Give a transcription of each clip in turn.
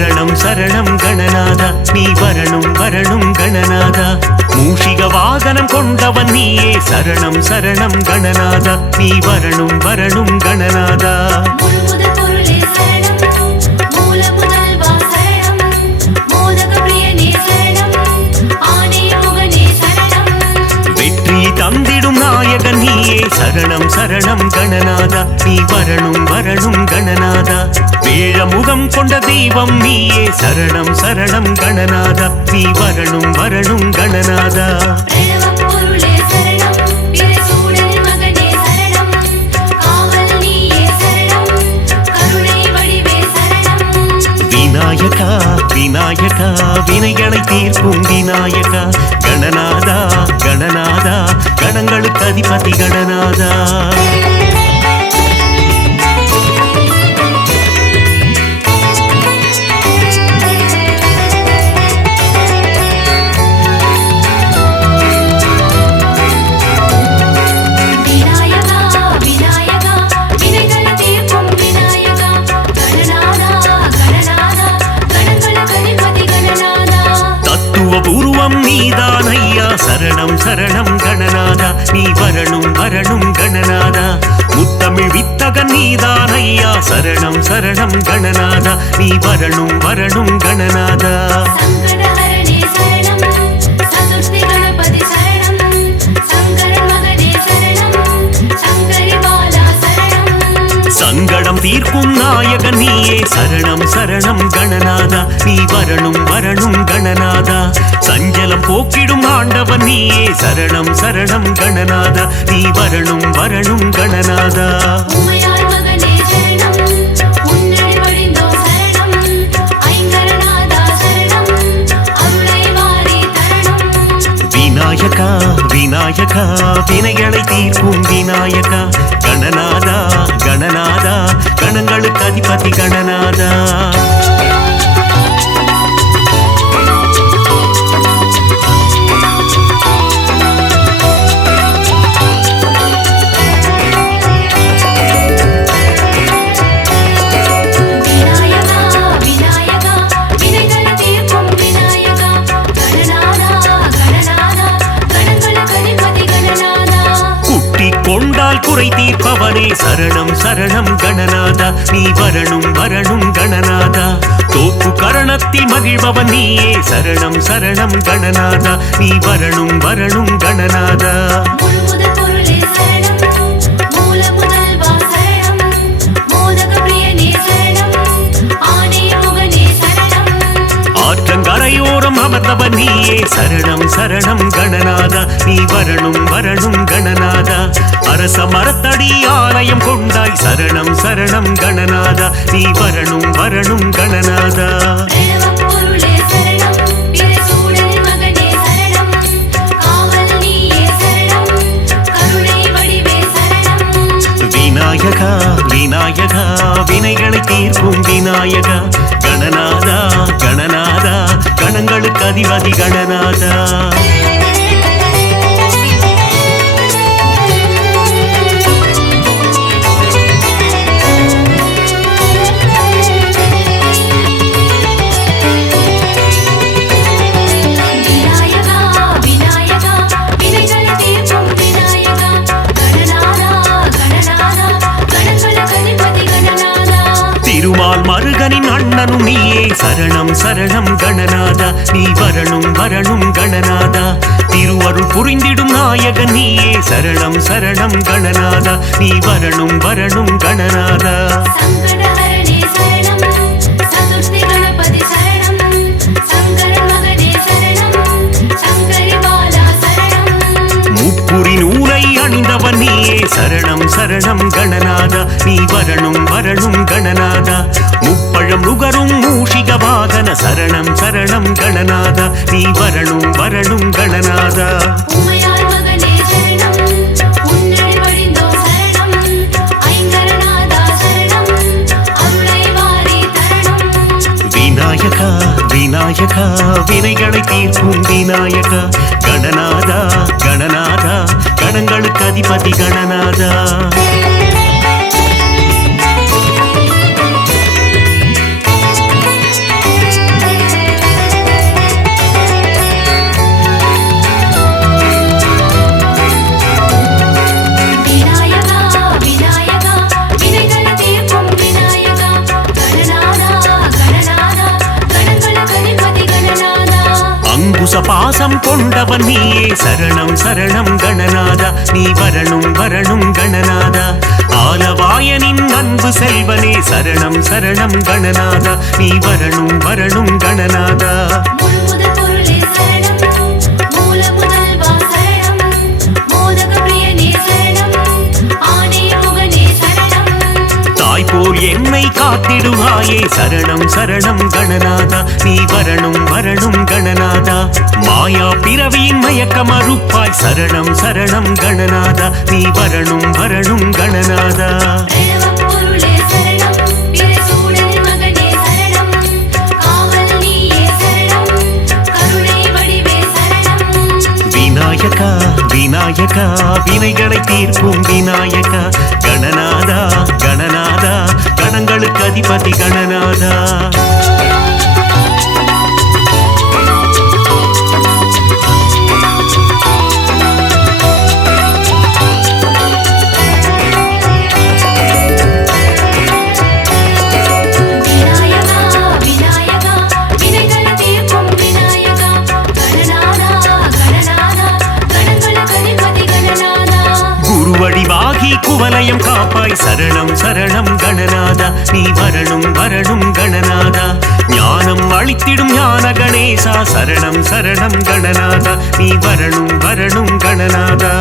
சரணம் சரணம் கணநாதா நீ வரணும் வரணும் கணநாதா மூஷிக வாகனம் கொண்டவன் நீயே சரணம் சரணம் கணநாதா நீ வரணும் வரணும் கணநாதா தந்திடும் நாயகன் நீயே சரணம் சரணம் கணநாதா நீ வரணும் வரணும் கணநாதா வேழமுகம் கொண்ட தெய்வம் நீயே சரணம் சரணம் கணநாதா நீ வரணும் வரணும் கணநாதா விநாயகா விநாயகா வினைகளை தீர்க்கும் விநாயகா கணநாதா கணநாதா கணங்களுக்கு அதிபதி கணநாதா பூர்வம் நீதான் ஐயா சரணம் சரணம் கணநாதா நீ வரணும் வரணும் கணநாதா முத்தமிழ் வித்தகன் நீதான் ஐயா சரணம் சரணம் கணநாதா நீ வரணும் வரணும் கணநாதா சங்கடம் தீர்க்கும் நாயகன் நீயே சரணம் சரணம் கணநாதா நீ வரணும் வரணும் கணநாதா சஞ்சலம் போக்கிடும் ஆண்டவன் நீயே சரணம் சரணம் கணநாதா நீ வரணும் வரணும் கணநாதா விநாயகா விநாயகா வினைகளை தீர்க்கும் விநாயகா கணநாதா கணநாதா கணங்களுக்கு அதிபதி கணநாதா கொண்டால் குறை தீர்ப்பவனே சரணம் சரணம் கணநாதா நீ வரணும் வரணும் கணநாதா தோப்பு கரணத்தில் மகிழ்பவன் நீயே சரணம் சரணம் கணநாதா நீ வரணும் வரணும் கணநாதா ஆற்றங்கரையோரம் அமர்ந்தவன் நீயே சரணம் சரணம் கணநாதா நீ வரணும் வரணும் கணநாதா அரச மரத்தடி ஆலயம் கொண்டாய் சரணம் சரணம் கணநாதா நீ வரணும் வரணும் கணநாதா விநாயகா விநாயகா வினைகளை தீர்க்கும் விநாயகா கணநாதா கணநாதா கணங்களுக்கு அதிபதி கணநாதா திருமால் மருகனின் அண்ணனும் நீயே சரணம் சரணம் கணநாதா நீ வரணும் வரணும் கணநாதா திருவருள் புரிந்திடும் நாயகன் நீயே சரணம் சரணம் கணநாதா நீ வரணும் வரணும் கணநாதா முப்புரி நூலை அணிந்தவன் நீயே சரணம் சரணம் கணநாதா நீ வரணும் வரணும் கணநாதா முப்பழம் நுகரும் மூஷிக வாகன சரணம் சரணம் கணநாதா நீ வரணும் வரணும் கணநாதா விநாயகா விநாயகா வினைகளை தீர்க்கும் விநாயகா கணநாதா கணநாதா கணங்களுக்கு அதிபதி கணநாதா பாசம் கொண்டவன் நீயே சரணம் சரணம் கணநாதா நீ வரணும் வரணும் கணநாதா ஆலவாயனின் அன்பு செல்வனே சரணம் சரணம் கணநாதா நீ வரணும் வரணும் கணநாதா போல் என்னை காத்திடுவாயே சரணம் சரணம் கணநாதா நீ வரணும் வரணும் கணநாதா மாயா பிறவியின் மயக்கம் அறுப்பாய் சரணம் சரணம் கணநாதா நீ வரணும் வரணும் கணநாதா விநாயகா விநாயகா வினைகளை தீர்க்கும் விநாயகா கணநாதா கணநாதா கணங்களுக்கு அதிபதி கணநாதா குவலயம் காப்பாய் சரணம் சரணம் கணநாதா நீ வரணும் வரணும் கணநாதா ஞானம் அளித்திடும் ஞான கணேசா சரணம் சரணம் கணநாதா நீ வரணும் வரணும் கணநாதா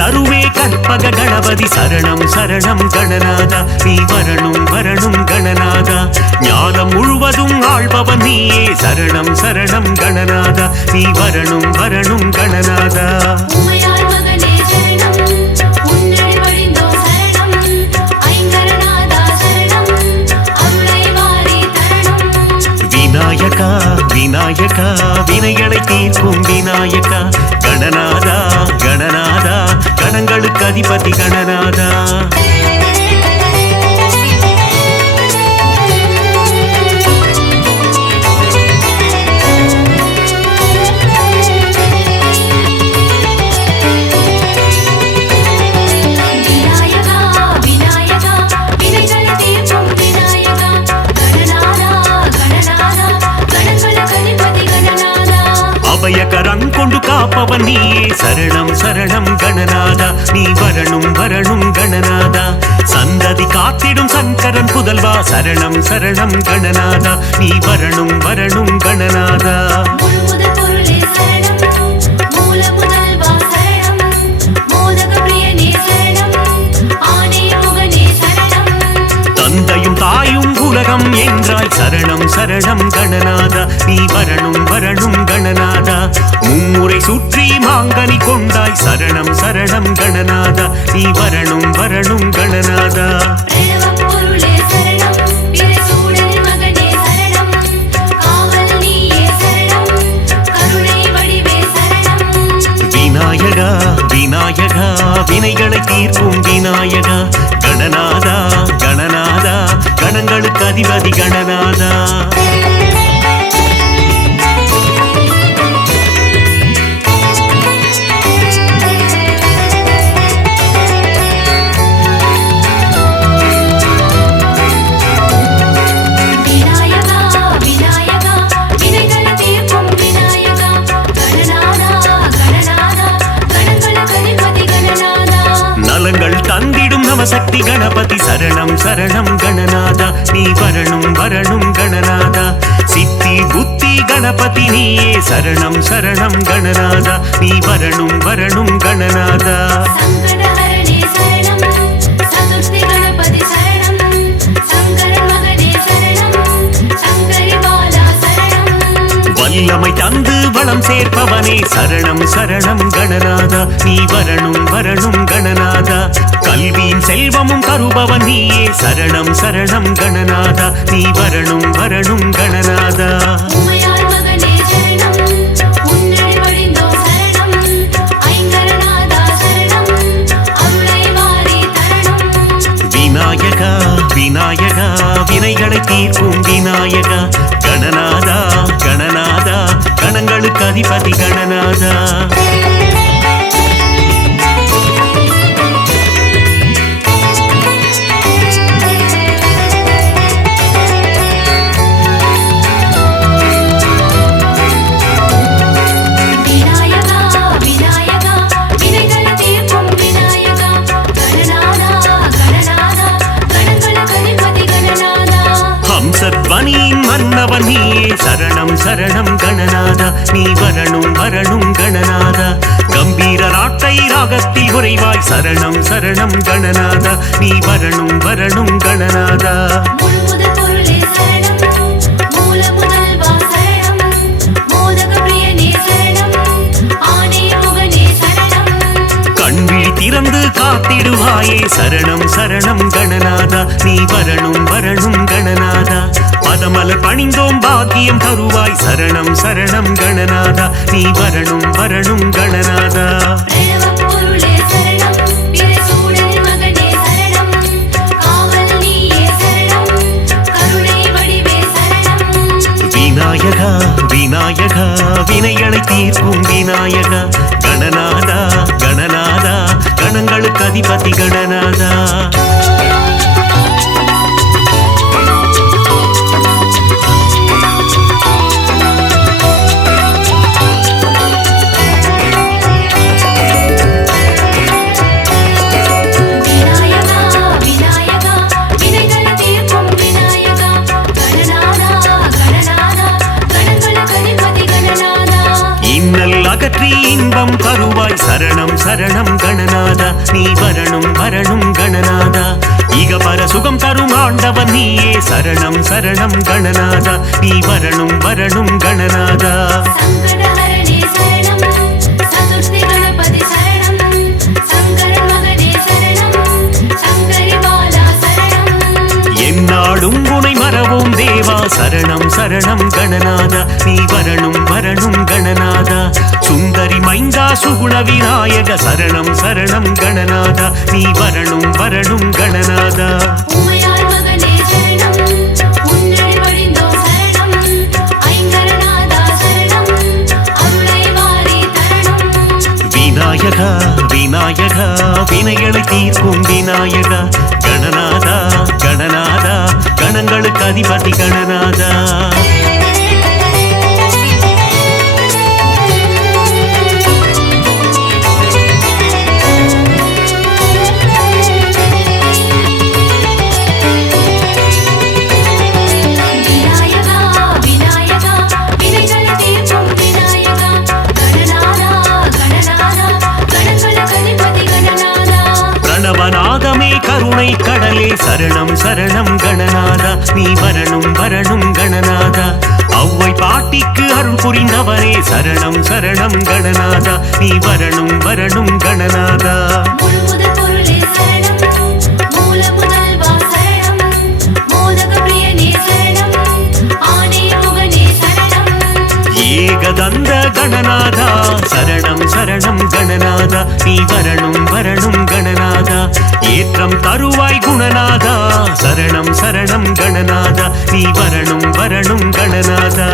தருவே கற்பக கணபதி சரணம் சரணம் கணநாதா நீ வரணும் வரணும் கணநாதா ஞானம் முழுவதும் ஆள்பவன் நீயே சரணம் சரணம் கணநாதா நீ வரணும் வரணும் கணநாதா விநாயகா விநாயகா வினைகளை தீர்க்கும் விநாயகா கணநாதா கணநாதா கணங்களுக்கு அதிபதி கணநாதா அபயகரம் கொண்டு காப்பவன் நீயே சரணம் சரணம் கணநாதா நீ வரணும் வரணும் கணநாதா சந்ததி காத்திடும் சங்கரன் புதல்வா சரணம் சரணம் கணநாதா நீ வரணும் வரணும் கணநாதா தந்தையும் தாயும் உலகம் என்றாய் சரணம் சரணம் கணநாதா நீ வரணும் வரணும் கணநாதா மும்முறை சுற்றி மாங்கனி கொண்டாய் சரணம் சரணம் கணநாதா நீ வரணும் வரணும் கணநாதா விநாயகா விநாயகா வினைகளை தீர்க்கும் விநாயகா கணநாதா கணநாதா கணங்களுக்கு அதிபதி கணநாதா தந்திடும் நவசக்தி கணபதி சரணம் சரணம் கணநாதா நீ வரணும் வரணும் கணநாதா சித்தி புத்தி கணபதி நீயே சரணம் சரணம் கணநாதா நீ வரணும் வரணும் கணநாதா வல்லமை தந்து வளம் சேர்ப்பவனே சரணம் சரணம் கணநாதா நீ வரணும் வரணும் கணநாதா கல்வியின் செல்வமும் தருபவன் நீயே சரணம் சரணம் கணநாதா நீ வரணும் வரணும் கணநாதா விநாயகா விநாயகா வினைகளை தீர்க்கும் விநாயகா கணநாதா கணநாதா கணங்களுக்கு அதிபதி கணநாதா சரணம் கணநாதா நீ வரணும் வரணும் கணநாதா கம்பீர நாட்டை ராகத்தில் உறைவாய் சரணம் சரணம் கணநாதா நீ வரணும் வரணும் கணநாதா கண்விழி திறந்து காத்திடுவாயே சரணம் சரணம் கணநாதா நீ வரணும் வரணும் கணநாதா பதமலர் பணிந்தோம் பாக்கியம் தருவாய் சரணம் சரணம் கணநாதா நீ வரணும் வரணும் கணநாதா விநாயகா விநாயகா வினைகளை தீர்க்கும் விநாயகா கணநாதா கணநாதா கணங்களுக்கு அதிபதி கணநாதா அகற்றி இன்பம் தருவாய் சரணம் சரணம் கணநாதா நீ வரணும் வரணும் கணநாதா இகபர சுகம் தரும் ஆண்டவன் நீயே சரணம் சரணம் கணநாதா நீ வரணும் வரணும் கணநாதா என்னாலும் உனை மறவோம் தேவா சரணம் சரணம் கணநாதா நீ வரணும் வரணும் கணநாதா சுந்தரி மைந்தா சுகுண விநாயக சரணம் சரணம் கணநாதா நீ வரணும் வரணும் கணநாதா விநாயகா விநாயகா வினைகளை தீர்க்கும் விநாயகா கணநாதா கணநாதா கணங்களுக்கு அதிபதி கணநாதா கருணை கடலே சரணம் சரணம் கணநாதா நீ வரணும் வரணும் கணநாதா அவ்வை பாட்டிக்கு அருள் புரிந்தவரே சரணம் சரணம் கணநாதா நீ வரணும் வரணும் கணநாதா ஏகதந்த கணநாதா சரணம் சரணம் கணநாதா நீ வரணும் வரணும் கணநாதா ஏற்றம் தருவாய் குணநாதா சரணம் சரணம் கணநாதா நீ வரணும் வரணும் கணநாதா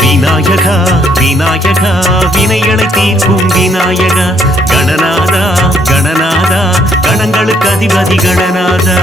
விநாயகா விநாயகா வினைகளை தீர்க்கும் விநாயகா கணநாதா கணநாதா கணங்களுக்கு அதிபதி கணநாதா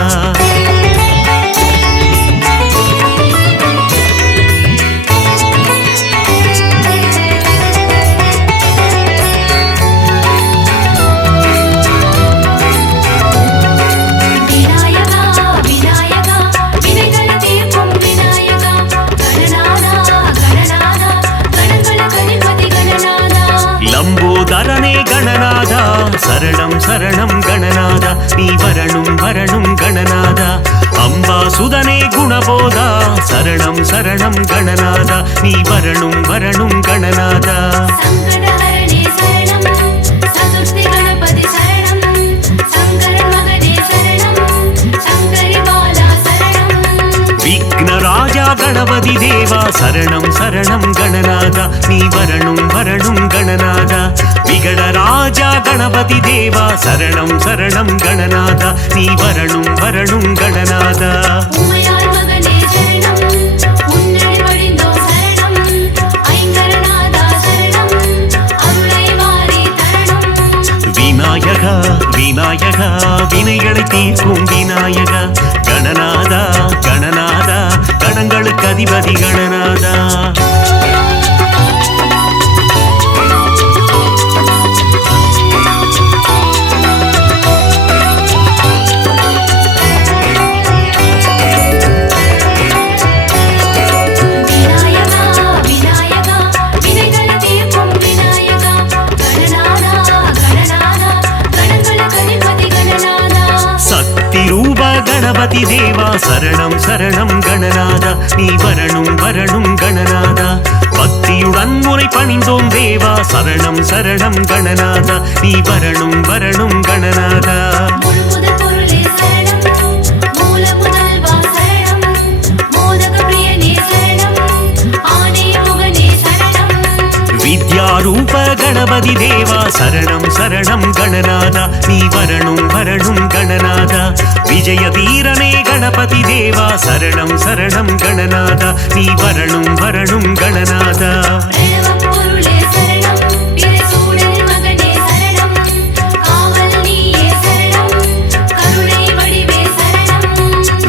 லம்போதரனே கணநாதா சரணம் சரணம் கணநாதா நீ வரணும் வரணும் கணநாதா அம்பாசுதனே குணபோதா சரணம் சரணம் கணநாதா நீ வரணும் வரணும் கணநாதா விக்னராஜா கணபதி தேவா சரணம் சரணம் கணநாதா நீ வரணும் வரணும் கணநாதா விகடராஜா கணபதி தேவா சரணம் சரணம் கணநாதா நீ வரணும் வரணும் கணநாதா விநாயகா விநாயகா வினைகளை தீர்க்கும் விநாயகா கணநாதா கணநாதா கணங்களுக்கு அதிபதி கணநாதா சரணம் சரணம் கணநாதா நீ வரணும் வரணும் கணநாதா பக்தியுடன் முறை பணிந்தோம் தேவா சரணம் சரணம் கணநாதா நீ வரணும் வரணும் கணநாதா வித்யாரூப கணபதி தேவா சரணம் சரணம் கணநாதா நீ வரணும் வரணும் கணநாதா விஜய தீரனே கணபதி தேவா சரணம் சரணம் கணநாதா நீ வரணும் வரணும் கணநாதா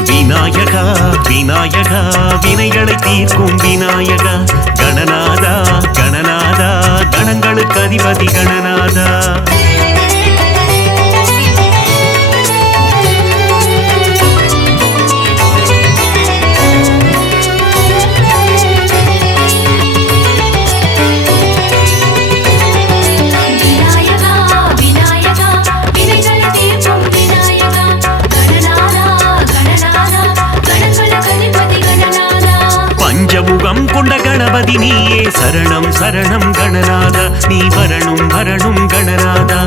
விநாயகா விநாயகா வினைகளை தீர்க்கும் விநாயகா கணநாதா கணநாதா கணங்களுக்கு அதிபதி கணநாதா பஞ்சமுகம் கொண்ட கணபதி நீயே சரணம் சரணம் கணநாதா நீ வரணும் வரணும் கணநாதா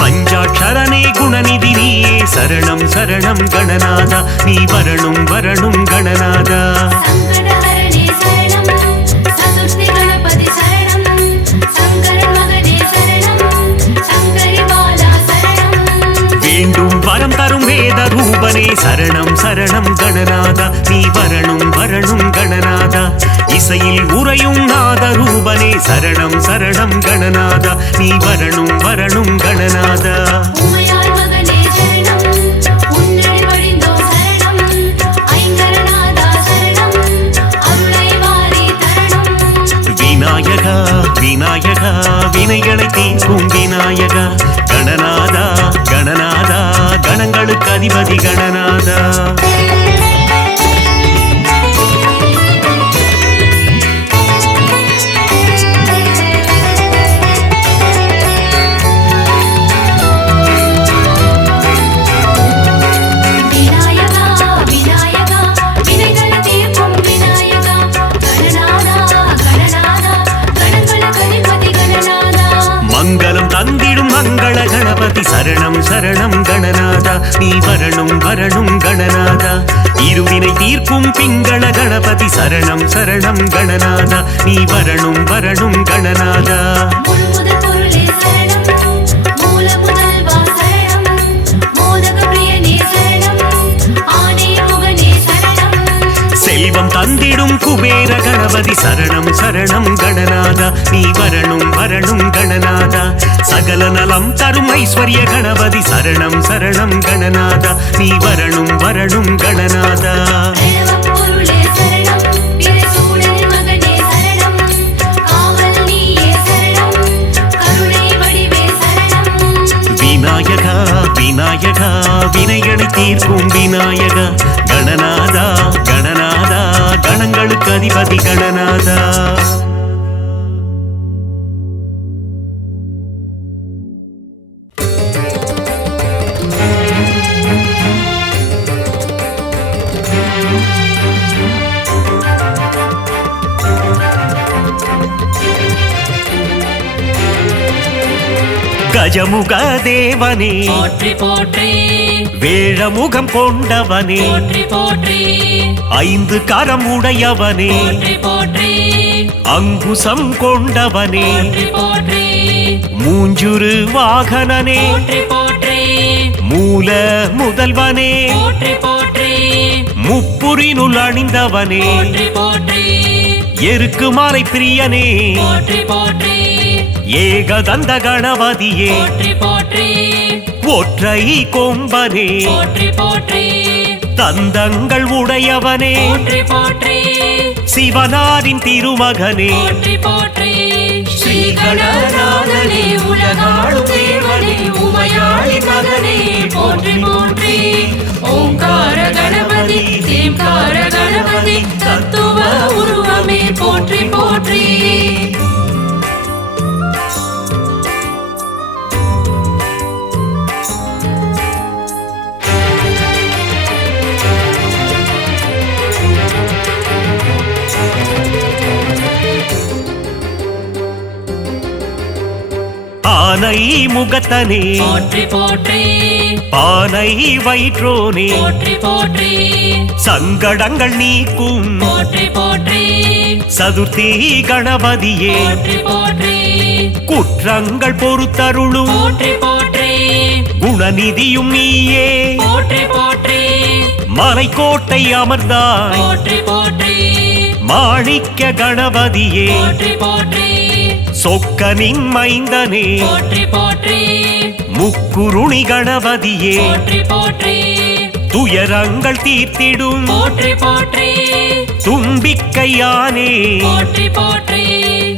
பஞ்சாட்சரனே குணநிதி நீயே சரணம் சரணம் கணநாதா நீ வரணும் வரணும் கணநாதா வேண்டும் வரம் தரும் வேத ரூபனே சரணம் சரணம் கணநாதா நீ வரணும் வரணும் கணநாதா இசையில் உறையும் நாத ரூபனே சரணம் சரணம் கணநாதா நீ வரணும் வரணும் கணநாதா விநாயகா விநாயகா வினைகளை தீர்க்கும் விநாயகா கணநாதா கணநாதா கணங்களுக்கு அதிபதி கணநாதா மங்களம் தந்திடும் மங்கள கணபதி சரணம் சரணம் கணநாதா நீ வரணும் வரணும் கணநாதா இருவினை தீர்க்கும் பிங்கள கணபதி சரணம் சரணம் கணநாதா நீ வரணும் வரணும் கணநாதா செல்வம் தந்திடும் குபேர கணபதி சரணம் சரணம் கணநாதா நீ வரணும் வரணும் கணநாதா சகல நலம் தரும் ஐஸ்வர்ய கணபதி சரணம் சரணம் கணநாதா நீ வரணும் வரணும் கணநாதா விநாயகா விநாயகா வினைகளை தீர்க்கும் விநாயகா கணநாதா கணநாதா கணங்களுக்கு அதிபதி கணநாதா கஜமுக தேவனே போற்றி போற்றி வேழமுகம் கொண்டவனே போற்றி போற்றி ஐந்து கரம் உடையவனே போற்றி போற்றி அங்குசம் கொண்டவனே போற்றி போற்றி மூஞ்சுரு வாகனனே போற்றி போற்றி மூல முதல்வனே போற்றி போற்றி முப்புரினுள் அணிந்தவனே போற்றி போற்றி எருக்கு மாலை பிரியனே போற்றி போற்றி ஏகதந்த கணபதியே போற்றி போற்றி ஒற்றை கொம்பனே போற்றி போற்றி தந்தங்கள் உடையவனே போற்றி போற்றி சிவனாரின் திருமகனே போற்றி போற்றி ஸ்ரீ கணநாதனே உலகாளும் தேவனே உமையாளி மகனே போற்றி போற்றி ஓங்கார கணபதி தேம்கார கணபதி தத்துவ உருவமே போற்றி போற்றி ஆனை முகத்தனே போற்றி போற்றி பானை வயிற்றோனே போற்றி போற்றி சங்கடங்கள் நீக்கும் போற்றி போற்றி சதுர்த்தி கணபதியே போற்றி போற்றி குற்றங்கள் பொறுத்தருளும் போற்றி போற்றி குணநிதியும் நீயே போற்றி போற்றி மலைக்கோட்டை அமர்ந்தாய் போற்றி போற்றி மாணிக்க கணபதியே போற்றி போற்றி சொக்கனின் மைந்தனே போற்றி போற்றி முக்குருணி கணபதியே போற்றி போற்றி துயரங்கள் தீர்த்திடும் போற்றி போற்றி தும்பிக்கையானே போற்றி போற்றி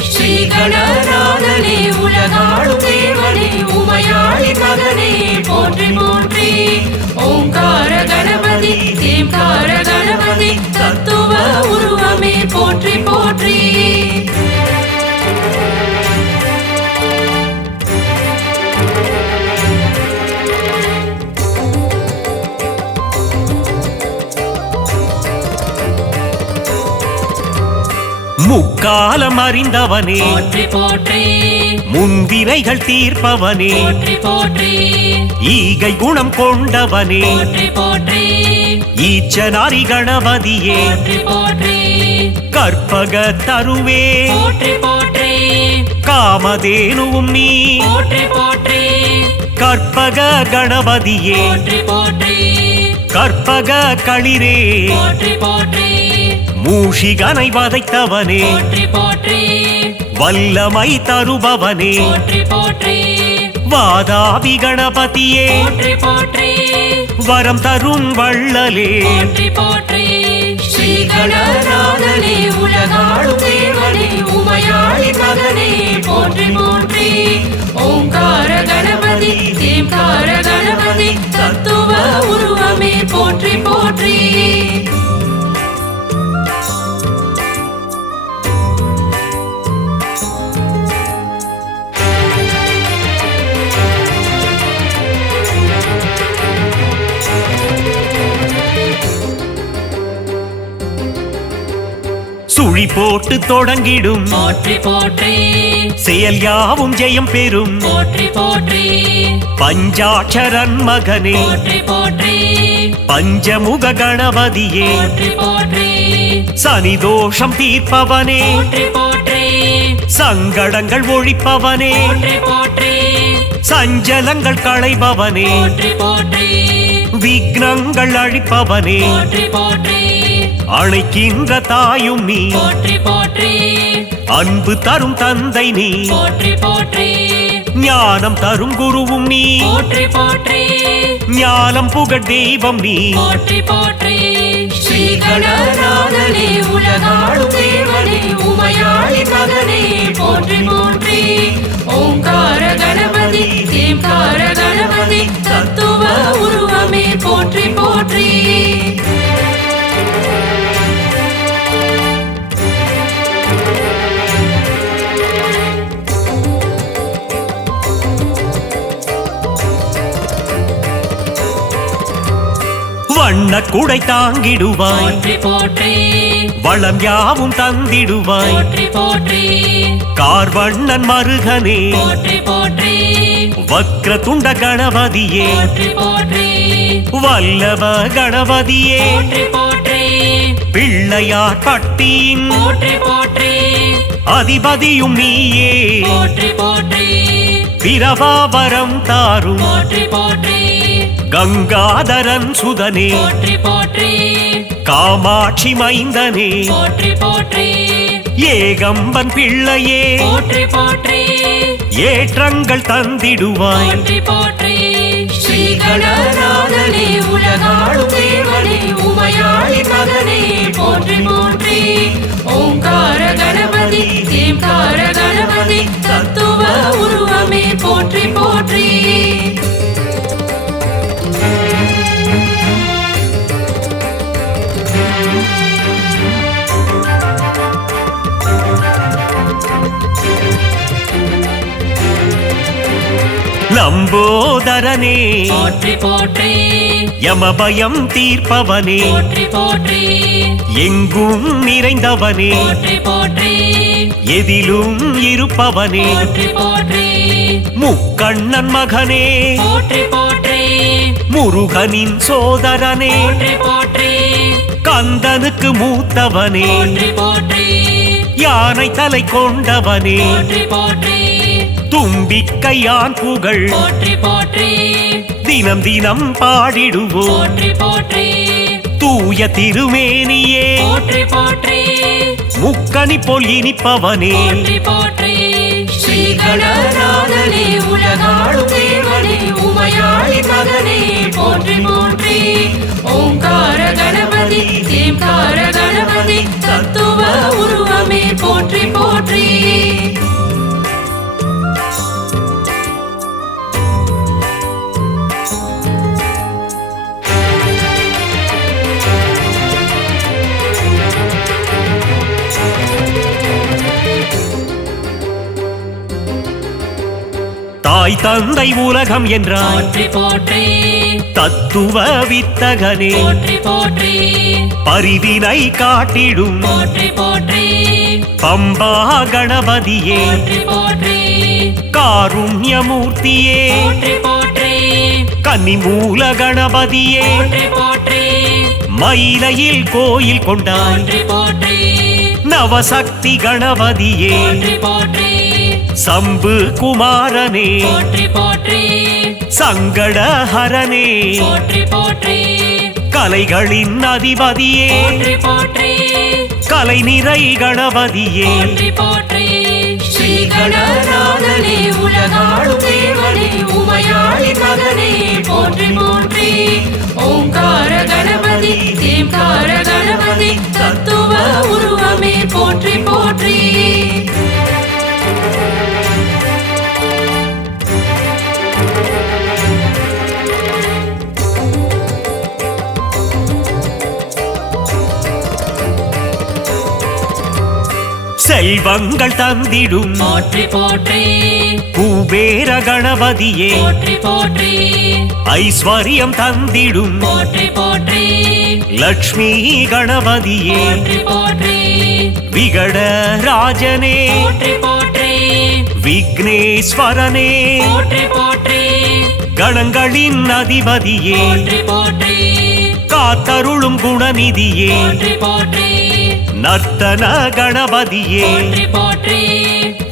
ஸ்ரீ கணநாதனே உலகாளும் தேவனே உமையாளி மகனே போற்றி போற்றி ஓங்கார கணபதி தேம்கார கணபதி தத்துவ உருவமே போற்றி போற்றி முக்காலம் அறிந்தவனே போற்றி போற்றி முன்வினைகள் தீர்ப்பவனே போற்றி போற்றி ஈகை குணம் கொண்டவனே போற்றி போற்றி ஈச்சனாரி கணபதியே போற்றி போற்றி கற்பக தருவே போற்றி போற்றி காமதேனுவும் நீ போற்றி போற்றி கற்பக கணபதியே போற்றி போற்றி கற்பக களிரே போற்றி போற்றி மூஷிகனை வதைத்தவனே போற்றி போற்றி வல்லமை தருபவனே போற்றி போற்றி வாதாபி கணபதியே போற்றி போற்றி வரம் தரும் வள்ளலே போற்றி போற்றி ஸ்ரீ கணநாதனே உலகாளும் தேவனே உமையாளி மகனே போற்றி போற்றி ஓங்கார கணபதி தேம்கார கணபதி தத்துவ உருவமே போற்றி போற்றி சுழி போட்டு தொடங்கிடும் போற்றி போற்றி செயல் யாவும் ஜெயம் பெறும் போற்றி போற்றி பஞ்சாட்சரன் மகனே போற்றி போற்றி பஞ்சமுக கணபதியே போற்றி போற்றி சனிதோஷம் தீர்ப்பவனே போற்றி போற்றி சங்கடங்கள் ஒழிப்பவனே போற்றி போற்றி சஞ்சலங்கள் களைபவனே போற்றி போற்றி விக்னங்கள் அழிப்பவனே போற்றி போற்றி அழைக்கின்ற தாயும் நீ போற்றி போற்றி அன்பு தரும் தந்தை நீ போற்றி போற்றி ஞானம் தரும் குருவும் நீ போற்றி போற்றி ஞானம் புகழ் தெய்வம் நீ போற்றி போற்றி ஸ்ரீ கணநாதனே உலகாளும் தேவனே உமையாளி மகனே போற்றி போற்றி ஓங்கார கணபதி தேம்கார கணபதி தத்துவ உருவமே போற்றி போற்றி வண்ண குடை தாங்கிடுவாய் போற்றி போற்றி வளம் யாவும் தந்திடுவாய் போற்றி போற்றி கார்வண்ணன் மருகனே போற்றி போற்றி வக்ர துண்ட கணபதியே போற்றி போற்றி வல்லவ கணபதியே போற்றி போற்றி பிள்ளையார் பட்டியின் போற்றி போற்றி அதிபதியும் நீயே போற்றி போற்றி பிரபாவரம் தாரும் போற்றி போற்றி கங்காதரன் சுதனே போற்றி போற்றி காமாட்சி மைந்தனே போற்றி போற்றி ஏகம்பன் பிள்ளையே போற்றி போற்றி ஏற்றங்கள் தந்திடுவாய் போற்றி போற்றி ஸ்ரீ கணநாதனே உலகாளும் தேவனே உமையாளி மகனே போற்றி போற்றி ஓங்கார கணபதி தேம்கார கணபதி தத்துவ உருவமே போற்றி போற்றி லம்போதரனே போற்றி போற்றி யமபயம் தீர்ப்பவனே போற்றி போற்றி எங்கும் நிறைந்தவனே போற்றி போற்றி எதிலும் இருப்பவனே போற்றி போற்றி முக்கண்ணன் மகனே போற்றி போற்றி முருகனின் சோதரனே போற்றி போற்றி கந்தனுக்கு மூத்தவனே போற்றி போற்றி யானை தலை கொண்டவனே போற்றி போற்றி தும்பிக்கையான் புகழ் போற்றி போற்றி தினம் தினம் பாடிடுவோம் போற்றி போற்றி தூய திருமேனியே போற்றி போற்றி முக்கணி போல் இனிப்பவனே போற்றி போற்றி ஸ்ரீ கணநாதனே உலகாளும் தேவனே உமையாளி மகனே போற்றி போற்றி ஓங்கார கணபதி தேம்கார கணபதி தத்துவ உருவமே போற்றி போற்றி தாய் தந்தை உலகம் என்றாய் போற்றி போற்றி தத்துவ வித்தகனே போற்றி போற்றி பரிவினை காட்டிடும் போற்றி போற்றி பம்பா கணபதியே போற்றி போற்றி காருண்யமூர்த்தியே போற்றி போற்றி கன்னிமூல கணபதியே போற்றி போற்றி மயிலையில் கோயில் கொண்டாய் போற்றி போற்றி நவசக்தி கணபதியே போற்றி போற்றி சம்பு குமாரனே போற்றி போற்றி சங்கடஹரனே போற்றி போற்றி கலைகளின் அதிபதியே போற்றி போற்றி கலை நிறை கணபதியே போற்றி போற்றி ஸ்ரீ கணநாதனே உலகாளும் தேவனே உமையாளி மகனே போற்றி போற்றி ஓங்கார கணபதி தேம்கார கணபதி தத்துவ உருவமே போற்றி போற்றி செல்வங்கள் தந்திடும் போற்றி போற்றி குபேர கணபதியே போற்றி போற்றி ஐஸ்வர்யம் தந்திடும் போற்றி போற்றி லக்ஷ்மி கணபதியே போற்றி போற்றி விகட ராஜனே போற்றி போற்றி விக்னேஸ்வரனே போற்றி போற்றி கணங்களின் அதிபதியே போற்றி போற்றி காத்தருளும் குணநிதியே போற்றி போற்றி நர்த்தன கணபதியே போற்றி போற்றி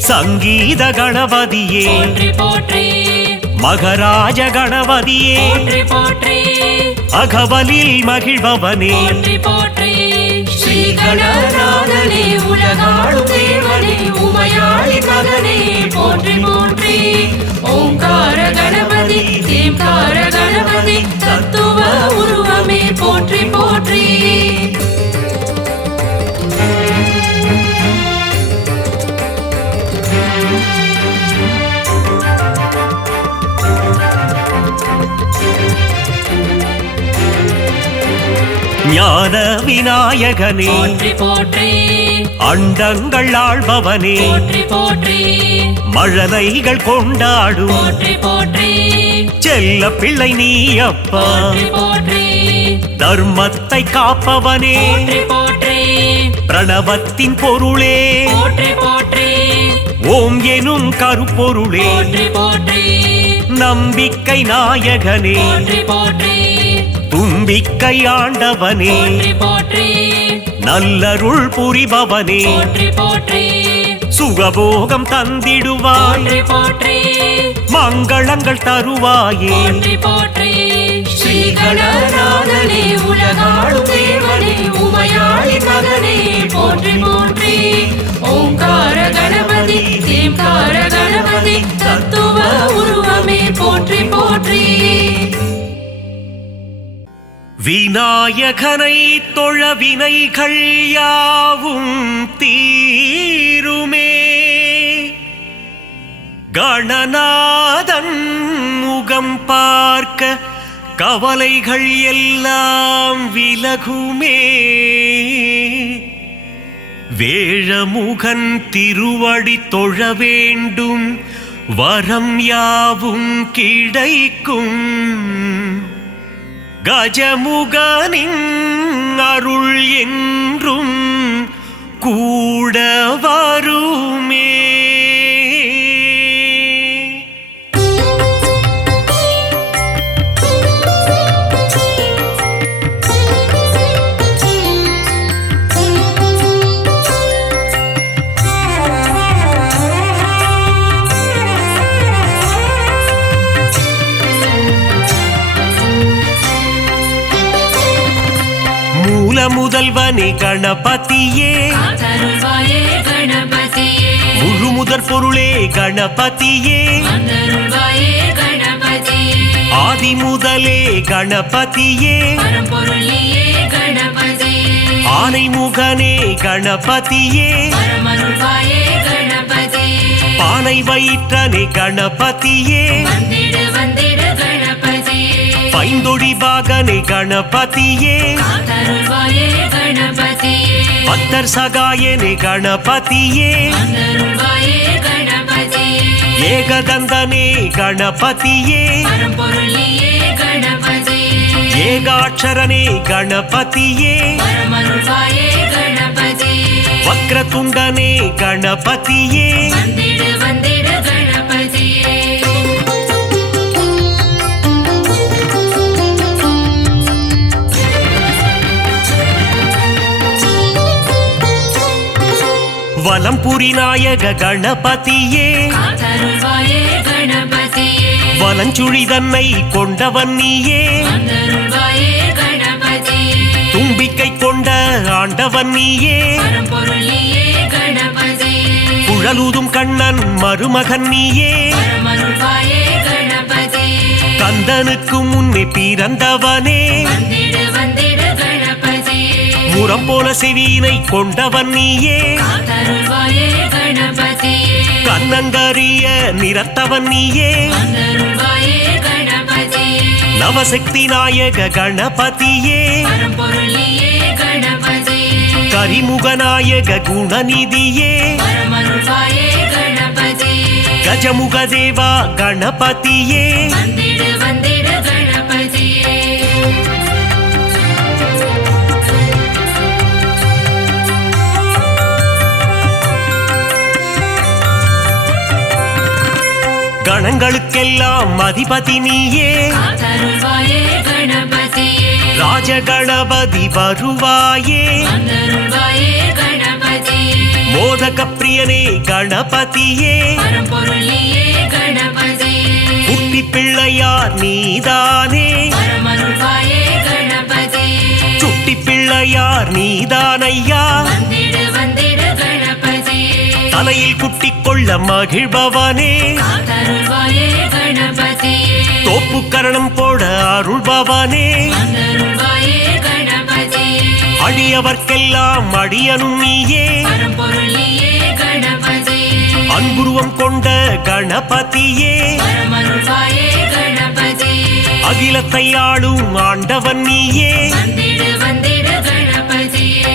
சங்கீத கணபதியே போற்றி போற்றி மகராஜ கணபதியே போற்றி போற்றி அகவலில் மகிழ்பவனே போற்றி போற்றி ஸ்ரீ கணநாதனே உலகாளும் தேவனே உமையாளி மகனே போற்றி போற்றி ஓங்கார கணபதி தேம்கார கணபதி தத்துவ உருவமே போற்றி போற்றி ஞான விநாயகனே போற்றி போற்றி அண்டங்கள் ஆள்பவனே போற்றி போற்றி மழலைகள் கொண்டாடும் போற்றி போற்றி செல்ல பிள்ளை நீ அப்பா போற்றி போற்றி தர்மத்தை காப்பவனே போற்றி போற்றி பிரணவத்தின் பொருளே போற்றி போற்றி ஓம் எனும் கருப்பொருளே போற்றி போற்றி நம்பிக்கை நாயகனே போற்றி போற்றி தும்பிக்கை ஆண்டவனே போற்றி போற்றி நல்லருள் புரிபவனே போற்றி போற்றி சுகபோகம் தந்திடுவாய் போற்றி போற்றி மங்களங்கள் தருவாயே போற்றி போற்றி ஸ்ரீ கணநாதனே உலகாளும் தேவனே உமையாளி மகனே போற்றி போற்றி ஓங்கார கணபதி தேம்கார கணபதி தத்துவ உருவமே போற்றி போற்றி விநாயகனை தொழ வினைகள் யாவும் தீருமே கணநாதன் முகம் பார்க்க கவலைகள் எல்லாம் விலகுமே வேழமுகன் திருவடி தொழ வேண்டும் வரம் யாவும் கிடைக்கும் கஜமுகனின் அருள் என்றும் கூட வருமே குல முதல்வனே கணபதியே காத்தருள்வாயே கணபதியே முழு முதற் பொருளே கணபதியே வந்தருள்வாயே கணபதியே ஆதி முதலே கணபதியே பரம்பொருளியே கணபதியே ஆனை முகனே கணபதியே பரமருள்வாயே கணபதியே பானை வயிற்றனே கணபதியே வந்திடு வந்திடு கணபதியே பைந்தொடி பாகனே கணபதியே காத்தருள்வாயே கணபதியே பத்தர் சகாயனே கணபதியே வந்தருள்வாயே கணபதியே ஏகதந்தனே கணபதியே பரம்பொருளியே கணபதியே ஏகாட்சரனே கணபதியே பரமருள்வாயே கணபதியே வக்ரதுண்டனே கணபதியே வந்திடு வந்திடு கணபதியே வலம்புரி நாயக கணபதியே காத்தருள்வாயே கணபதியே வலஞ்சுழி தன்னை கொண்டவன் நீயே வந்தருள்வாயே கணபதியே தும்பிக்கை கொண்ட ஆண்டவன் நீயே பரம்பொருளியே கணபதியே குழலூதும் கண்ணன் மருமகன் நீயே பரமருள்வாயே கணபதியே கந்தனுக்கு முன்னே பிறந்தவனே வந்திடு வந்திடு கணபதியே முரம் போல செவியினை கொண்டவன் நீயே காத்தருள்வாயே கணபதியே கண்ணங்கரிய நிறத்தவன் நீயே வந்தருள்வாயே கணபதியே நவசக்தி நாயக கணபதியே பரம்பொருளியே கணபதியே கரிமுகநாயக குணநிதியே பரமருள்வாயே கணபதியே கஜமுக தேவா கணபதியே வந்திடு வந்திடு கணபதியே கணங்களுக்கெல்லாம் அதிபதி நீயே காத்தருள்வாயே கணபதியே ராஜகணபதி வருவாயே வந்தருள்வாயே கணபதியே மோதக பிரியனே கணபதியே பரம்பொருளியே கணபதியே குட்டி பிள்ளையார் நீதானே பரமருள்வாயே கணபதியே சுட்டி பிள்ளையார் நீதானையா வந்திடு வந்திடு கணபதியே தலையில் குட்டி கொள்ள மகிழ்பவனே காத்தருள்வாயே கணபதியே தோப்பு கரணம் போட அருள்பவனே வந்தருள்வாயே கணபதியே அடியவர்க்கெல்லாம் அடியனும் நீயே பரம்பொருளியே கணபதியே அன்புருவம் கொண்ட கணபதியே பரமருள்வாயே கணபதியே அகிலத்தை ஆளும் ஆண்டவன் நீயே வந்திடு வந்திடு கணபதியே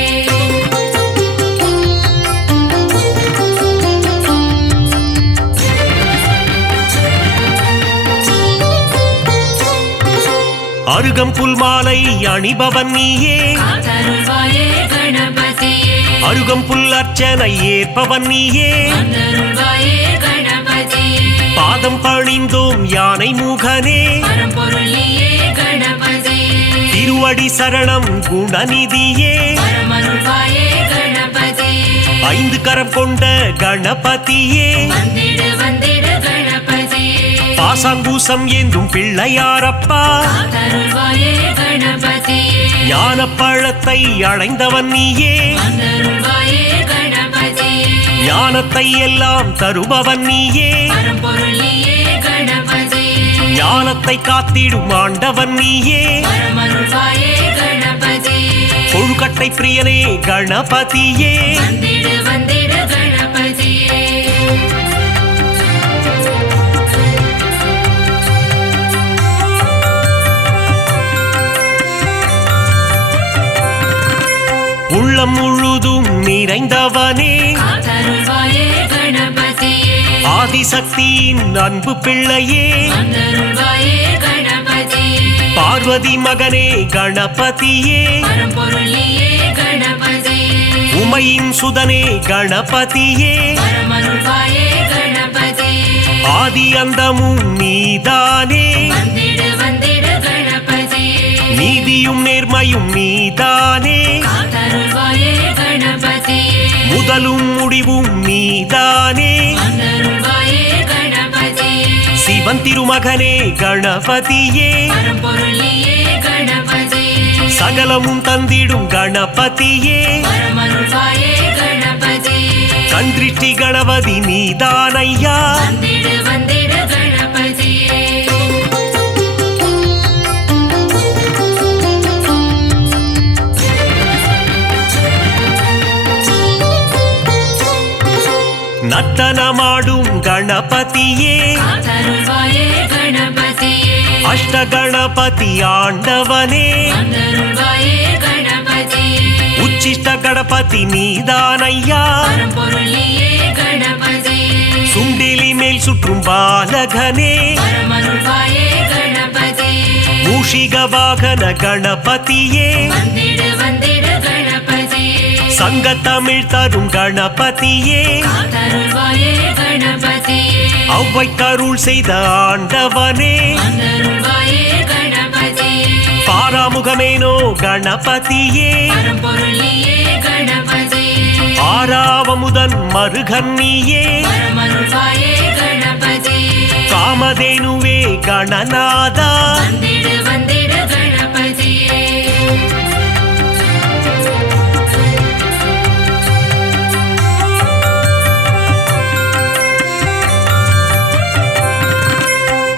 அருகம்புல் மாலை அணிபவன் நீயே காத்தருள்வாயே கணபதியே அருகம்புல் அர்ச்சனை ஏற்பவன் நீயே வந்தருள்வாயே கணபதியே பாதம் பணிந்தோம் யானை முகனே பரம்பொருளியே கணபதியே திருவடி சரணம் குணநிதியே பரமருள்வாயே கணபதியே ஐந்து கரம் கொண்ட கணபதியே வந்திடு வந்திடு கணபதியே பாசாங்கூசம் ஏந்தும் பிள்ளையாரப்பா காத்தருள்வாயே கணபதியே ஞான பழத்தை அடைந்தவன் நீயே வந்தருள்வாயே கணபதியே ஞானத்தை எல்லாம் தருபவன் நீயே பரம்பொருளியே கணபதியே ஞானத்தை காத்திடும் ஆண்டவன் நீயே பரமருள்வாயே கணபதியே கொழுக்கட்டை பிரியனே கணபதியே வந்திடு வந்திடு கணபதியே உள்ளம் முழுதும் நிறைந்தவனே காத்தருள்வாயே கணபதியே ஆதிசக்தியின் அன்பு பிள்ளையே வந்தருள்வாயே கணபதியே பார்வதி மகனே கணபதியே பரம்பொருளியே கணபதியே உமையின் சுதனே கணபதியே பரமருள்வாயே கணபதியே ஆதி அந்தமும் நீதானே வந்திடு வந்திடு கணபதியே நீதியும் நேர்மையும் நீதானே காத்தருள்வாயே கணபதியே முதலும் முடிவும் நீதானே வந்தருள்வாயே கணபதியே சிவன் திருமகனே கணபதியே பரம்பொருளியே கணபதியே சகலமும் தந்திடும் கணபதியே வரமருள்வாயே கணபதியே கண்திருஷ்டி கணபதி நீதானையா வந்திடு வந்திடு கணபதியே நர்த்தனமாடும் கணபதியே காத்தருள்வாயே கணபதியே அஷ்ட கணபதி ஆண்டவனே வந்தருள்வாயே கணபதியே உச்சிஷ்ட கணபதி நீதானையா பரம்பொருளியே கணபதியே சுண்டிலி மேல் சுற்றும் பாலகனே வரமருள்வாயே கணபதியே மூஷிக வாகன கணபதியே வந்திடு வந்திடு கணபதியே சங்கத்தமிழ் தரும் கணபதியே காத்தருள்வாயே கணபதியே அவ்வை கருள் செய்த ஆண்டவனே வந்தருள்வாயே கணபதியே பாராமுகமேனோ கணபதியே பரம்பொருளியே கணபதியே ஆறாவமுதன் மருகன்னியே வரமருள்வாயே கணபதியே காமதேனுவே கணநாதா வந்திடு வந்திடு கணபதியே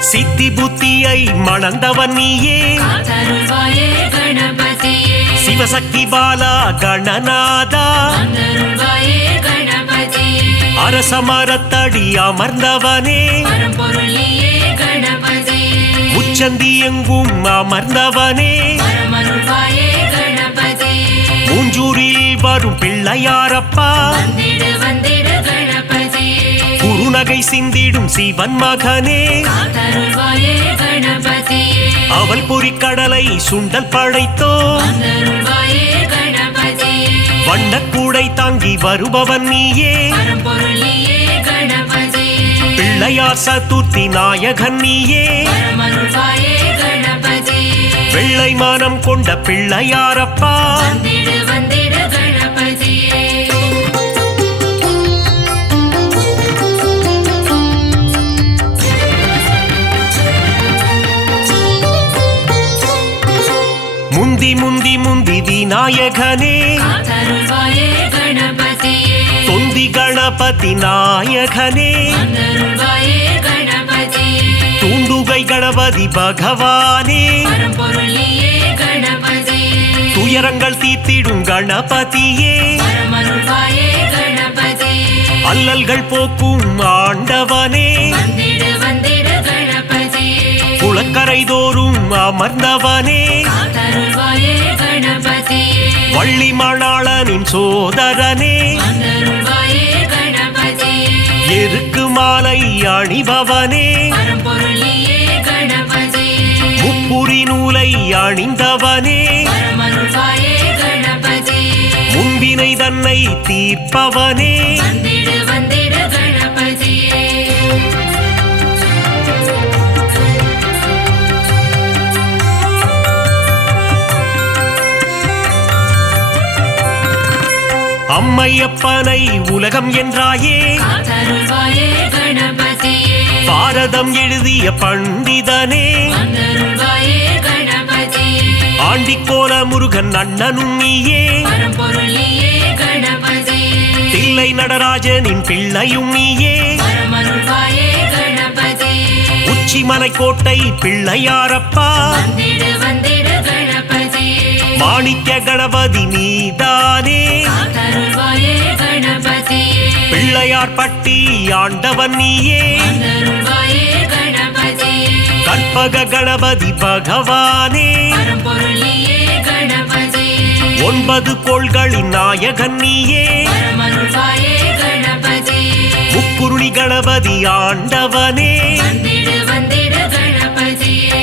சித்தி புத்தியை மணந்தவன் நீயே காத்தருள்வாயே கணபதியே சிவசக்தி பாலா கணநாதா வந்தருள்வாயே கணபதியே அரசமரத்தடி அமர்ந்தவனே பரம்பொருளியே கணபதியே உச்சந்தி எங்கும் அமர்ந்தவனே வரமருள்வாயே கணபதியே மூஞ்சூரில் வரும் பிள்ளையாரப்பா வந்திடு வந்திடு கணபதியே குறுநகை சிந்திடும் சிவன் மகனே காத்தருள்வாயே கணபதியே அவள் பொறிக்கடலை சுண்டல் படைத்தோ வந்தருள்வாயே கணபதியே வண்ணக்கூடை தாங்கி வருபவன் நீயே பரம்பொருளியே கணபதியே பிள்ளையார் சதுர்த்தி நாயகன் நீயே வரமருள்வாயே கணபதியே வெள்ளை மானம் கொண்ட பிள்ளையாரப்பா வந்திடு வந்திடு கணபதியே முந்தி முந்தி முந்தி விநாயகனே காத்தருள்வாயே கணபதியே தொந்தி கணபதி நாயகனே வந்தருள்வாயே கணபதியே தூண்டுகை கணபதி பகவானே பரம்பொருளியே கணபதியே துயரங்கள் தீர்த்திடும் கணபதியே வரமருள்வாயே கணபதியே அல்லல்கள் போக்கும் ஆண்டவனே வந்திடு வந்திடு கணபதியே குளக்கரை தோறும் அமர்ந்தவனே காத்தருள்வாயே கணபதியே வள்ளி மணாளனின் சோதரனே வந்தருள்வாயே கணபதியே எருக்கு மாலை அணிபவனே பரம்பொருளியே கணபதியே முப்புரி நூலை அணிந்தவனே வரமருள்வாயே கணபதியே முன்பினை தன்னை தீர்ப்பவனே வந்திடு வந்திடு கணபதியே அம்மையப்பனை உலகம் என்றாயே காத்தருள்வாயே கணபதியே பாரதம் எழுதிய பண்டிதனே வந்தருள்வாயே கணபதியே ஆண்டிக்கோல முருகன் அண்ணனும் நீயே பரம்பொருளியே கணபதியே தில்லை நடராஜனின் பிள்ளையும் நீயே வரமருள்வாயே கணபதியே உச்சிமலை கோட்டை பிள்ளையாரப்பா வந்திடு வந்திடு கணபதியே மாணிக்க கணபதி நீதானே காத்தருள்வாயே கணபதியே பிள்ளையார் பட்டி ஆண்டவன் நீயே வந்தருள்வாயே கணபதியே கற்பக கணபதி பகவானே பரம்பொருளியே கணபதியே 9 கோள்களின் நாயகன் நீயே வரமருள்வாயே கணபதியே முக்குருணி கணபதி ஆண்டவனே வந்திடு வந்திடு கணபதியே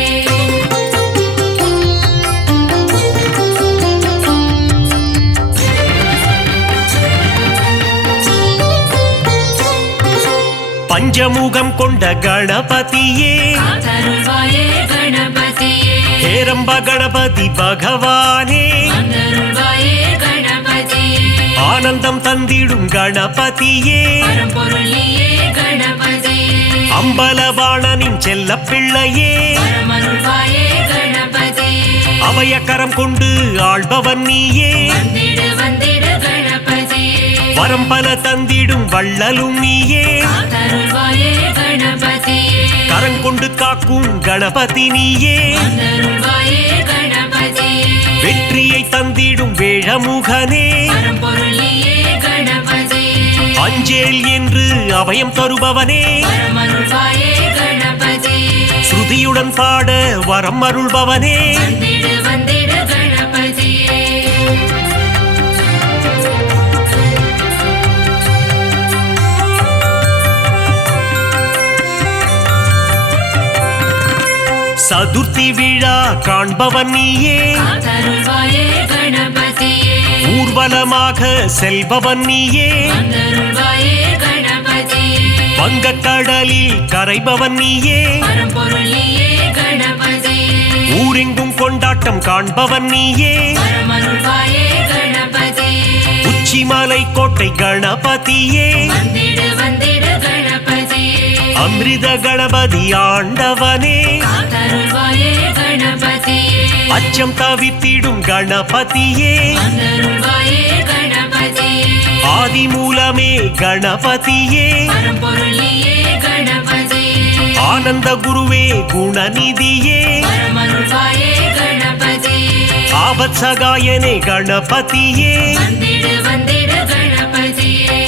பஞ்சமுகம் கொண்ட கணபதியே காத்தருள்வாயே கணபதியே ஹேரம்ப கணபதி பகவானே வந்தருள்வாயே கணபதியே ஆனந்தம் தந்திடும் கணபதியே பரம்பொருளியே கணபதியே அம்பலவாணனின் செல்ல பிள்ளையே வரமருள்வாயே கணபதியே அபயக்கரம் கொண்டு ஆள்பவன் நீயே வந்திடு வந்திடு கணபதியே வரம் பல தந்திடும் வள்ளலும் நீயே காத்தருள்வாயே கணபதியே கரங்கொண்டு காக்கும் கணபதி நீயே வந்தருள்வாயே கணபதியே வெற்றியை தந்திடும் வேழமுகனே பரம்பொருள் நீயே கணபதியே அஞ்சேல் என்று அபயம் தருபவனே வரமருள்வாயே கணபதியே ஸ்ருதியுடன் பாட வரம் அருள்பவனே வந்திடு வந்திடு கணபதியே சதுர்த்தி விழா காண்பவன் நீயே காத்தருள்வாயே கணபதியே ஊர்வலமாக செல்பவன் நீயே வந்தருள்வாயே கணபதியே வங்கக்கடலில் கரைபவன் நீயே பரம்பொருள் நீயே கணபதியே ஊரெங்கும் கொண்டாட்டம் காண்பவன் நீயே வரமருள்வாயே கணபதியே உச்சிமலை கோட்டை கணபதியே வந்திடு வந்திடு கணபதியே அமிர்த கணபதி ஆண்டவனே காத்தருள்வாயே கணபதியே அச்சம் தவித்திடும் கணபதியே வந்தருள்வாயே கணபதியே ஆதி மூலமே கணபதியே பரம்பொருள் நீயே கணபதியே ஆனந்த குருவே குணநிதியே வரமருள்வாயே கணபதியே ஆபத் சகாயனே கணபதியே வந்திடு வந்திடு கணபதியே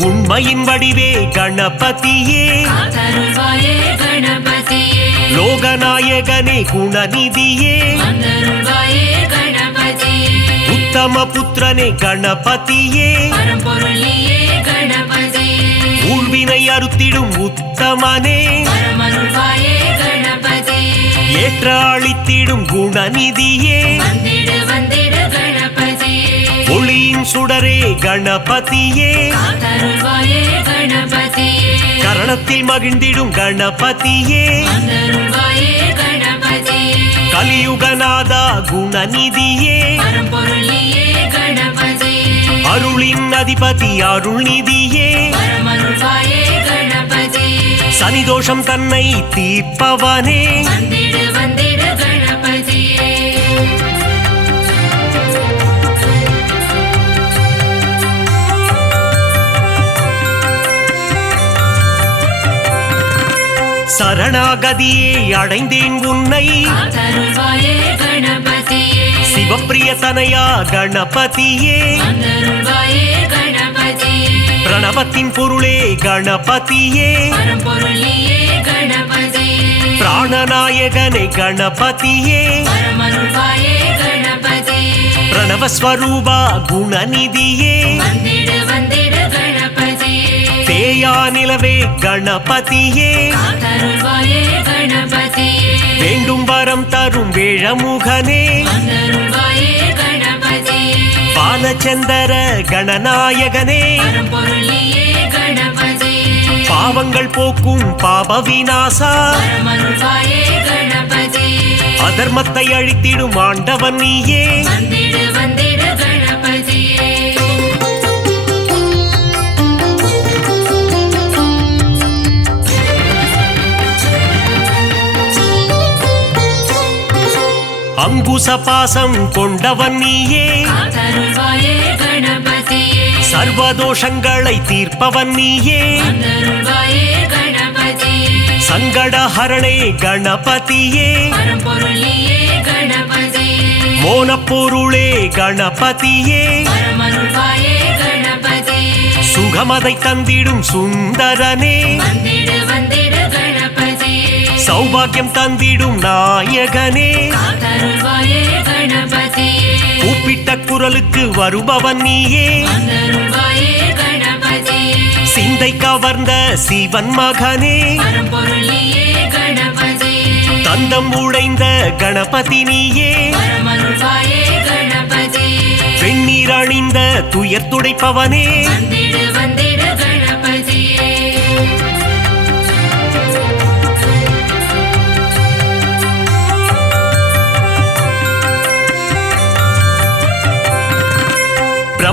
உண்மையின் வடிவே கணபதியே காத்தருள்வாயே கணபதியே லோகநாயகனே குணநிதியே வந்தருள்வாயே கணபதியே உத்தம புத்திரனே கணபதியே பரம்பொருள் நீயே கணபதியே ஊழ்வினை அறுத்திடும் உத்தமனே வரமருள்வாயே கணபதியே ஏற்ற அளித்திடும் குணநிதியே வந்திடு வந்திடு கணபதியே ஒளியின் சுடரே கணபதியே காத்தருள்வாயே கணபதியே கரணத்தில் மகிழ்ந்திடும் கணபதியே வந்தருள்வாயே கணபதியே கலியுகநாதா குணநிதியே பரம்பொருள் நீயே கணபதியே அருளின் அதிபதி அருள்நிதியே வரமருள்வாயே கணபதியே சனிதோஷம் தன்னை தீர்ப்பவனே வந்திடு வந்திடு கணபதியே சரணாகதியே அடைந்தேன் உன்னை காத்தருள்வாயே கணபதியே சிவப்பிரிய தனையா கணபதியே வந்தருள்வாயே கணபதியே பிரணவத்தின் பொருளே கணபதியே பரம்பொருள் நீயே கணபதியே பிராணநாயகனே கணபதியே வரமருள்வாயே கணபதியே பிரணவஸ்வரூபா குணநிதியே வந்திடு வந்திடு கணபதியே தேயா நிலவே கணபதியே காத்தருள்வாயே கணபதியே வேண்டும் வரம் தரும் வேழமுகனே வந்தருள்வாயே கணபதியே பாலச்சந்தர கணநாயகனே பரம்பொருள் நீயே கணபதியே பாவங்கள் போக்கும் பாப விநாசா வரமருள்வாயே கணபதியே அதர்மத்தை அழித்திடும் ஆண்டவன் நீயே வந்திடு வந்திடு கணபதியே அங்குச பாசம் கொண்டவன் நீயே காத்தருள்வாயே கணபதியே சர்வதோஷங்களை தீர்ப்பவன் நீயே வந்தருள்வாயே கணபதியே சங்கடஹரணே கணபதியே பரம்பொருள் நீயே கணபதியே மோனப்பொருளே கணபதியே வரமருள்வாயே கணபதியே சுகமதை தந்திடும் சுந்தரனே வந்திடு வந்திடு கணபதியே சௌபாகியம் தந்திடும் நாயகனே காத்தருள்வாயே கணபதியே கூப்பிட்ட குரலுக்கு வருபவன் நீயே வந்தருள்வாயே கணபதியே சிந்தை கவர்ந்த சிவன் மகனே பரம்பொருள் நீயே கணபதியே தந்தம் உடைந்த கணபதி நீயே வரமருள்வாயே கணபதியே வெண்ணீர் அணிந்த துயர் துடைப்பவனே வந்திடு வந்திடு கணபதியே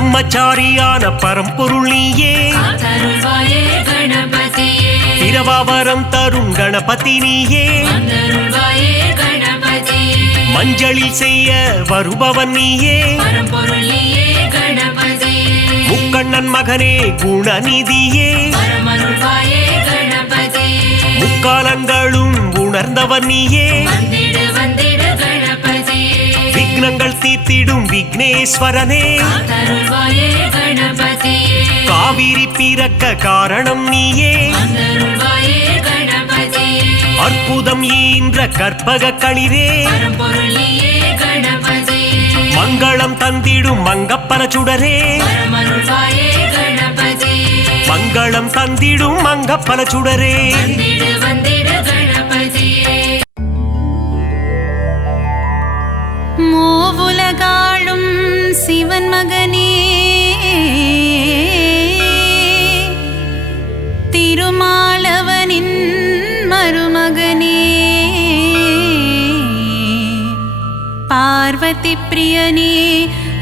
பிரம்மச்சாரியான பரம்பொருள் நீயே காத்தருள்வாயே கணபதியே பிரபாவரம் தரும் கணபதி நீயே வந்தருள்வாயே கணபதியே மஞ்சளில் செய்ய வருபவன் நீயே பரம்பொருள் நீயே கணபதியே முக்கண்ணன் மகனே குணநிதியே பரமருள்வாயே கணபதியே முக்காலங்களும் உணர்ந்தவன் நீயே வந்திடு வந்திடு கணபதியே விக்னங்கள் தீர்த்திடும் விக்னேஸ்வரனே காத்தருள்வாயே கணபதியே காவிரி பிறக்க காரணம் நீயே வந்தருள்வாயே கணபதியே அற்புதம் ஈன்ற கற்பக களிரே பரம்பொருள் நீயே கணபதியே மங்களம் தந்திடும் மங்கப்பன சுடரே பரமருள்வாயே கணபதியே மங்களம் தந்திடும் மங்கப்பன சுடரே வந்திடு வந்திடு கணபதியே மூவுலகாளும் சிவன் மகனே திருமாலவனின் மருமகனே பார்வதி பிரியனே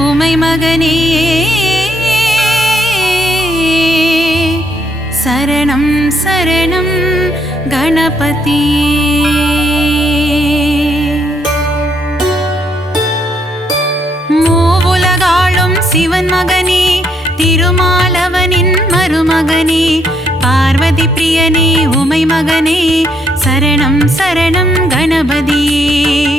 உமை மகனே சரணம் சரணம் கணபதியே மூவுலகாளும் சிவன் மகனே திருமாலவனின் மருமகனே பார்வதி பிரியனே உமை மகனே சரணம் சரணம் கணபதியே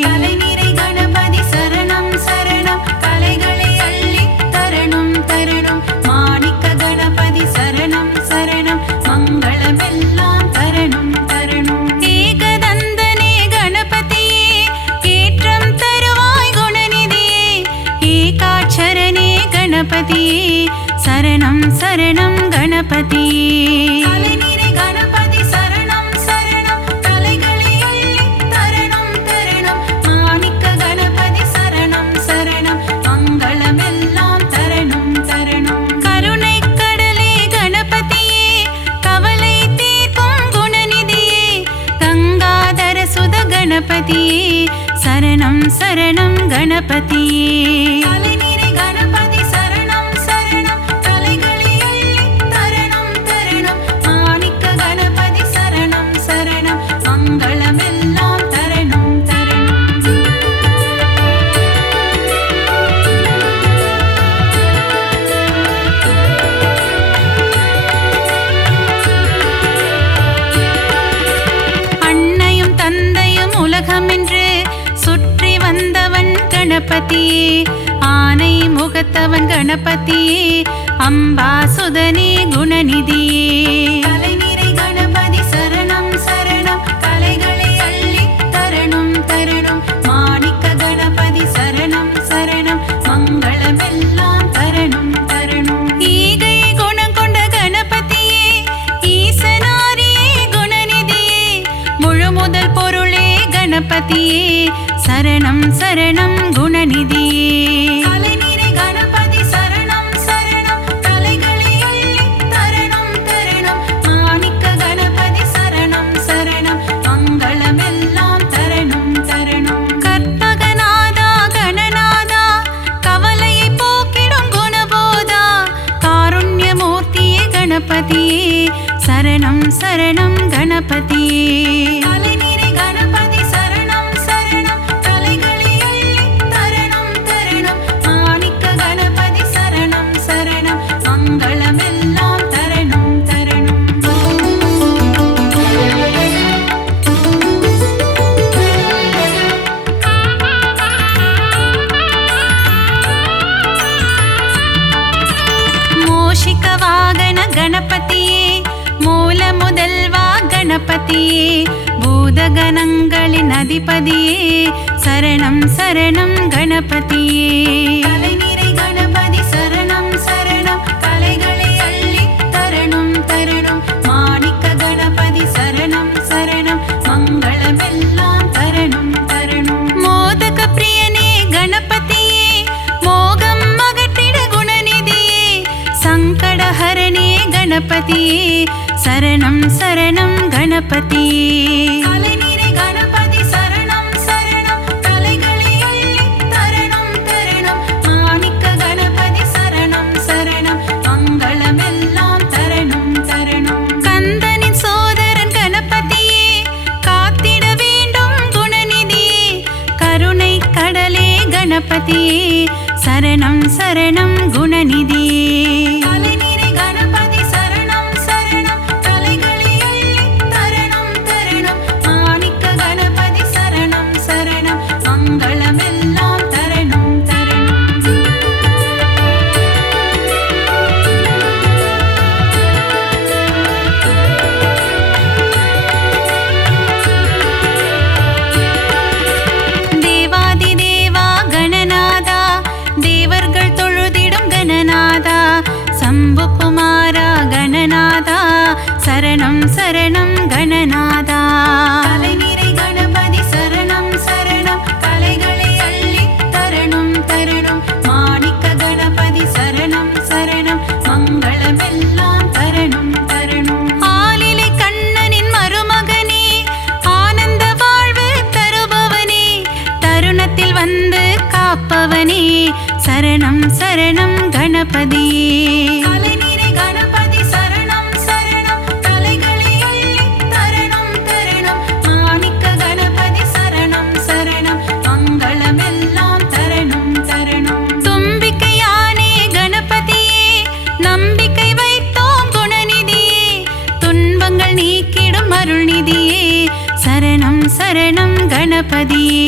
கலைநிறை கணபதி சரணம் சரணம் கலைகளை அள்ளித் தரணும் தரணும் மாணிக்க கணபதி சரணம் சரணம் மங்களமெல்லாம் தரணும் தரணும் ஏகதந்தனே கணபதியே ஏற்றம் தருவாய் குணநிதியே ஏகாட்சரனே கணபதியே சரணம் சரணம் கணபதியே கலைநிறை கணபதி சரணம் சரணம் கலைகளை அள்ளித் தரணும் தரணும் மாணிக்க கணபதி சரணம் சரணம் மங்களமெல்லாம் தரணும் தரணும் கருணை கடலே கணபதியே கவலை தீர்க்கும் குணநிதியே கங்காதர சுத கணபதியே சரணம் சரணம் கணபதியே கலைநிறை கணபதி சரணம் சரணம் கலைகளை அள்ளித் தரணும் தரணும் மாணிக்க கணபதி சரணம் சரணம் மங்களமெல்லாம் தரணும் தரணும் அன்னையும் தந்தையும் உலகமென்று சுற்றி வந்தவன் கணபதியே ஆனை முகத்தவன் கணபதியே அம்பாசுதனே குணநிதியே கலைநிறை கணபதி சரணம் சரணம் கலைகளை அள்ளித் தரணும் தரணும் மாணிக்க கணபதி சரணம் சரணம் மங்களமெல்லாம் தரணும் தரணும் ஈகை குணம் கொண்ட கணபதியே ஈசனாரியே குணநிதியே முழு முதல் பொருளே கணபதியே சரணம் சரணம் குணநிதியே கலைநிறை கணபதி சரணம் சரணம் கலைகளை அள்ளித் தரணும் தரணும் மாணிக்க கணபதி சரணம் சரணம் மங்களமெல்லாம் தரணும் தரணும் கற்பகநாதா கணநாதா கவலையை போக்கிடும் குணபோதா காருண்யமூர்த்தியே கணபதியே சரணம் சரணம் கணபதியே கலைநிறை கணபதி சரணம் சரணம் கலைகளை அள்ளித் தரணும் தரணும் மாணிக்க கணபதி சரணம் சரணம் மங்களமெல்லாம் தரணும் தரணும் மோஷிக வாகன கணபதியே மூல முதல்வா கணபதியே பூதகணங்களின் அதிபதியே சரணம் சரணம் கணபதியே கலைநிறை கணபதி சரணம் சரணம் கலைகளை அள்ளித் தரணும் தரணும் மாணிக்க கணபதி சரணம் சரணம் மங்களமெல்லாம் தரணும் தரணும் மோதக பிரியனே கணபதியே மோகம் அகற்றிட குணநிதியே சங்கடஹரணே கணபதியே சரணம் சரணம் கணபதியே கலைநிறை கணபதி சரணம் சரணம் கலைகளை அள்ளித் தரணும் தரணும் மாணிக்க கணபதி சரணம் கணபதியே சரணம் சரணம் குணநிதியே கலைநிறை கணபதி சரணம் சரணம் கலைகளை அள்ளித் தரணும் தரணும் மாணிக்க கணபதி சரணம் சரணம் மங்களமெல்லாம் தரணும் தரணும் தேவாதி தேவா கணநாதா தேவர்கள் தொழுதிடும் கணநாதா சம்பு குமாரா கணநாதா சரணம் சரணம் கணநாதா கலைநிறை கணபதி சரணம் சரணம் கலைகளை அள்ளித் தரணும் தரணும் மாணிக்க கணபதி சரணம் சரணம் மங்களமெல்லாம் தரணும் தரணும் ஆலிலை கண்ணனின் மருமகனே ஆனந்த வாழ்வு தருபவனே தருணத்தில் வந்து காப்பவனே சரணம் சரணம் கணபதியே கலைநிறை கணபதி சரணம் சரணம் கலைகளை அள்ளித் தரணும் தரணும் மாணிக்க கணபதி சரணம் சரணம் மங்களமெல்லாம் தரணும் தரணும் தும்பிக்கையானே கணபதியே நம்பிக்கை வைத்தோம் குணநிதியே துன்பங்கள் நீக்கிடும் அருள்நிதியே சரணம் சரணம் கணபதியே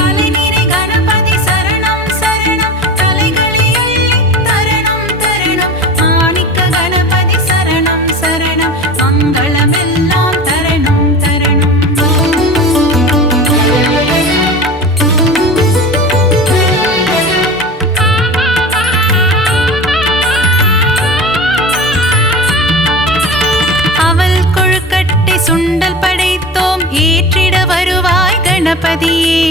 கலைநிறை கணபதி சரணம் சரணம் கலைகளை அள்ளித் தரணும் தரணும் மாணிக்க கணபதி சரணம் சரணம் மங்களமெல்லாம் தரணும் தரணும் அவள் கொழுக்கட்டை சுண்டல் படைத்தோம் ஏற்றிட வருவாய் கணபதியே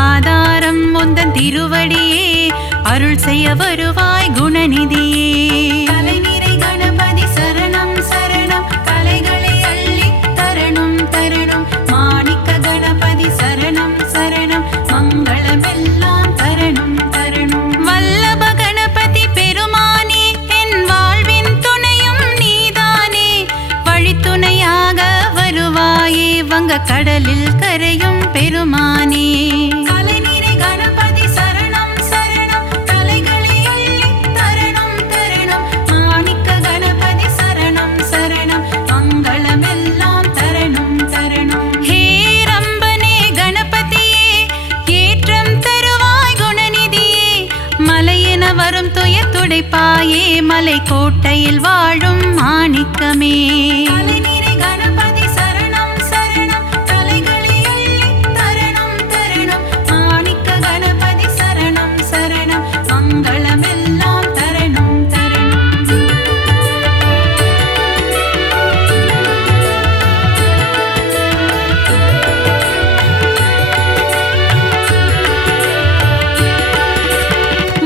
ஆதாரம் முந்தன் திருவடியே அருள் செய்ய வருவாய் குணநிதியே கலைநிறை கணபதி சரணம் சரணம் கலைகளை அள்ளித் தரணும் தரணும் மாணிக்க கணபதி சரணம் சரணம் மங்களமெல்லாம் தரணும் தரணும் வல்லப கணபதி பெருமானே என் வாழ்வின் துணையும் நீதானே வழித்துணையாக வருவாயே வங்க கடலில் கரையும் பெருமானே கலைநிறை கணபதி சரணம் சரணம் கலைகளை அள்ளித் தரணும் தரணும் மாணிக்க கணபதி சரணம் சரணம் மங்களமெல்லாம் தரணும் தரணும் ஹே ரம்பனே கணபதியே ஏற்றம் தருவாய் குணநிதியே மலையென வரும் துயர் துடைப்பாயே மலை கோட்டையில் வாழும் மாணிக்கமே கலைநிறை கணபதி சரணம் சரணம் கலைகளை அள்ளித் தரணும் தரணும் மாணிக்க கணபதி சரணம் சரணம் மங்களமெல்லாம் தரணும் தரணும்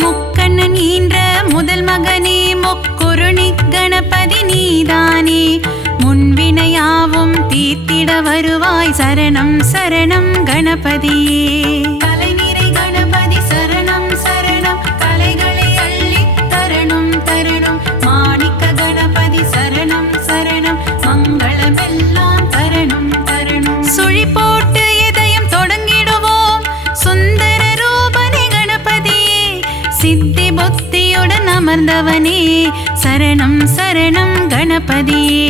முக்கண்ணன் ஈன்ற முதல் மகனே முக்குருணி கணபதி நீதானே முன்வினையாவும் தீர்த்திட வருவாய் சரணம் சரணம் கணபதியே கலைநிறை கணபதி சரணம் சரணம் கலைகளை அள்ளித் தரணும் தரணும் மாணிக்க கணபதி சரணம் சரணம் மங்களமெல்லாம் தரணும் தரணும் சுழி போட்டு இதயம் தொடங்கிடுவோம் சுந்தர ரூபனே கணபதியே சித்தி புத்தியுடன் அமர்ந்தவனே சரணம் சரணம் கணபதியே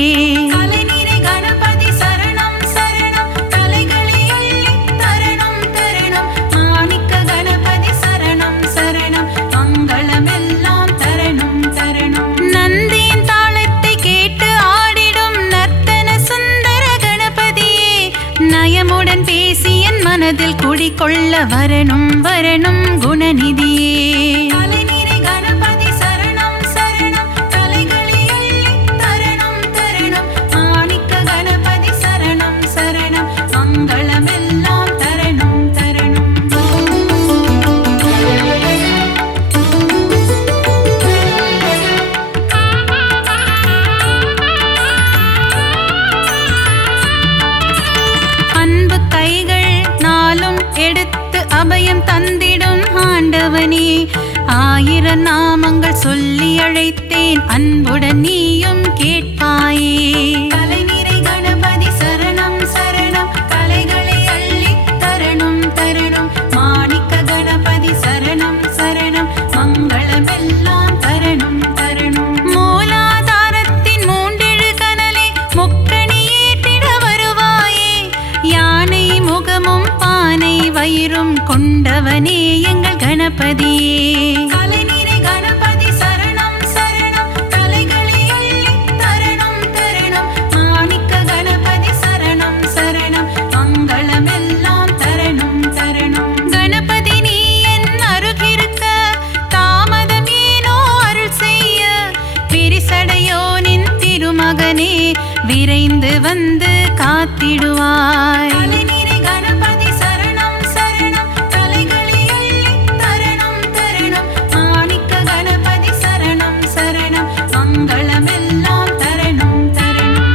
கலைநிறை கணபதி சரணம் சரணம் கலைகளை அள்ளித் தரணும் தரணும் மாணிக்க கணபதி சரணம் சரணம் மங்களமெல்லாம் தரணும் தரணும் நந்தியின் தாளத்தை கேட்டு ஆடிடும் நர்த்தன சுந்தர கணபதியே நயமுடன் பேசி என் மனதில் குடிகொள்ள வரணும் வரணும் குணநிதியே கலைநிறை கணபதி சரணம் சரணம் கலைகளை அள்ளித் தரணும் தரணும் மாணிக்க கணபதி சரணம் சரணம் மங்களமெல்லாம் தரணும் தரணும் அன்பு கைகள் நாளும் எடுத்து அபயம் தந்திடும் ஆண்டவனே ஆயிரம் நாமங்கள் சொல்லி அழைத்தேன் அன்புடன் நீயும் கேட்பாயே கலைநிறை கணபதி சரணம் சரணம் கலைகளை அள்ளித் தரணும் தரணும் மாணிக்க கணபதி சரணம் வயிறும் கொண்டவனே எங்கள் கணபதியே. கலைநிறை கணபதி சரணம் சரணம், கலைகளை அள்ளித் தரணும் தரணும். மாணிக்க கணபதி சரணம் சரணம், மங்களமெல்லாம் தரணும் தரணும். கணபதி நீ என் அருகிருக்க, தாமதம் ஏனோ அருள் செய்ய. விரிசடையோனின் திருமகனே, விரைந்து வந்து காத்திடுவாய். கலைநிறை கணபதி சரணம் சரணம், கலைகளை அள்ளித் தரணும் தரணும். மாணிக்க கணபதி சரணம் சரணம், மங்களமெல்லாம் தரணும் தரணும்.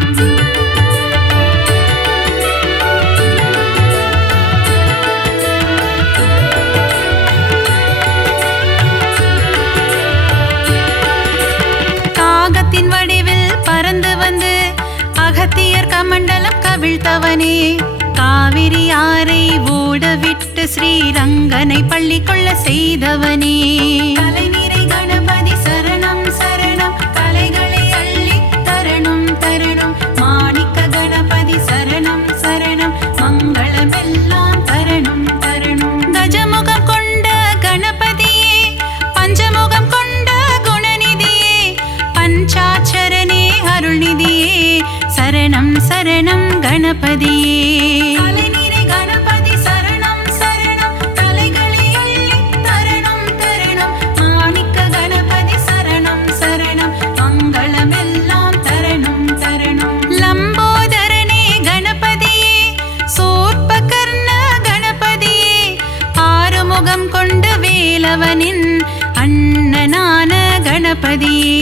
காகத்தின் வடிவில் பறந்து வந்து அகத்தியர் கமண்டலம் கவிழ்த்தவனே, காவிரி ஆரை ஓடவிட்டு ஸ்ரீரங்கனை பள்ளி கொள்ள செய்தவனே. கலைநிறை கணபதி சரணம் சரணம், கலைகளை அள்ளித் தரணும் தரணும். மாணிக்க கணபதி சரணம் சரணம், மங்களமெல்லாம் தரணும் தரணும். கஜமுகம் கொண்ட கணபதியே, பஞ்சமுகம் கொண்ட குணநிதியே, பஞ்சாட்சரனே அருள்நிதியே, சரணம் சரணம் கணபதியே. கலைநிறை கணபதி சரணம் சரணம், கலைகளை அள்ளித் தரணும் தரணும். மாணிக்க கணபதி சரணம் சரணம், மங்களமெல்லாம் தரணும் தரணும். லம்போதரனே கணபதியே, சூர்பகர்ண கணபதியே, ஆறுமுகம் கொண்ட வேலவனின் அண்ணனான கணபதியே.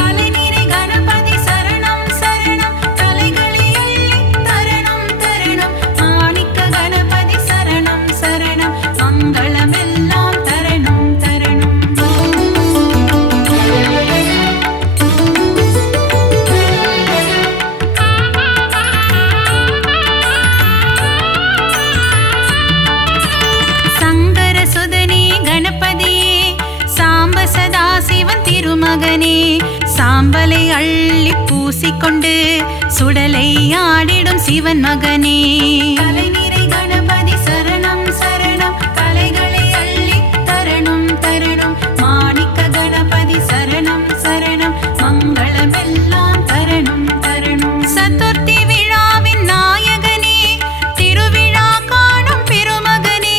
கலைநிறை கணபதி சரணம் சரணம், கலைகளை அள்ளித் தரணும் தரணும். மாணிக்க கணபதி சரணம் சரணம், மங்களமெல்லாம் தரணும் தரணும். சங்கர சுதனே கணபதியே, சாம்ப சதாசிவன் திருமகனே, சாம்பலை அள்ளி பூசிக்கொண்டு சுடலை ஆடிடும் சிவன் மகனே. கலைநிறை கணபதி சரணம் சரணம், கலைகளை அள்ளித் தரணும் தரணும். மாணிக்க கணபதி சரணம் சரணம், மங்களமெல்லாம் தரணும் தரணும். சதுர்த்தி விழாவின் நாயகனே, திருவிழா காணும் பெருமகனே,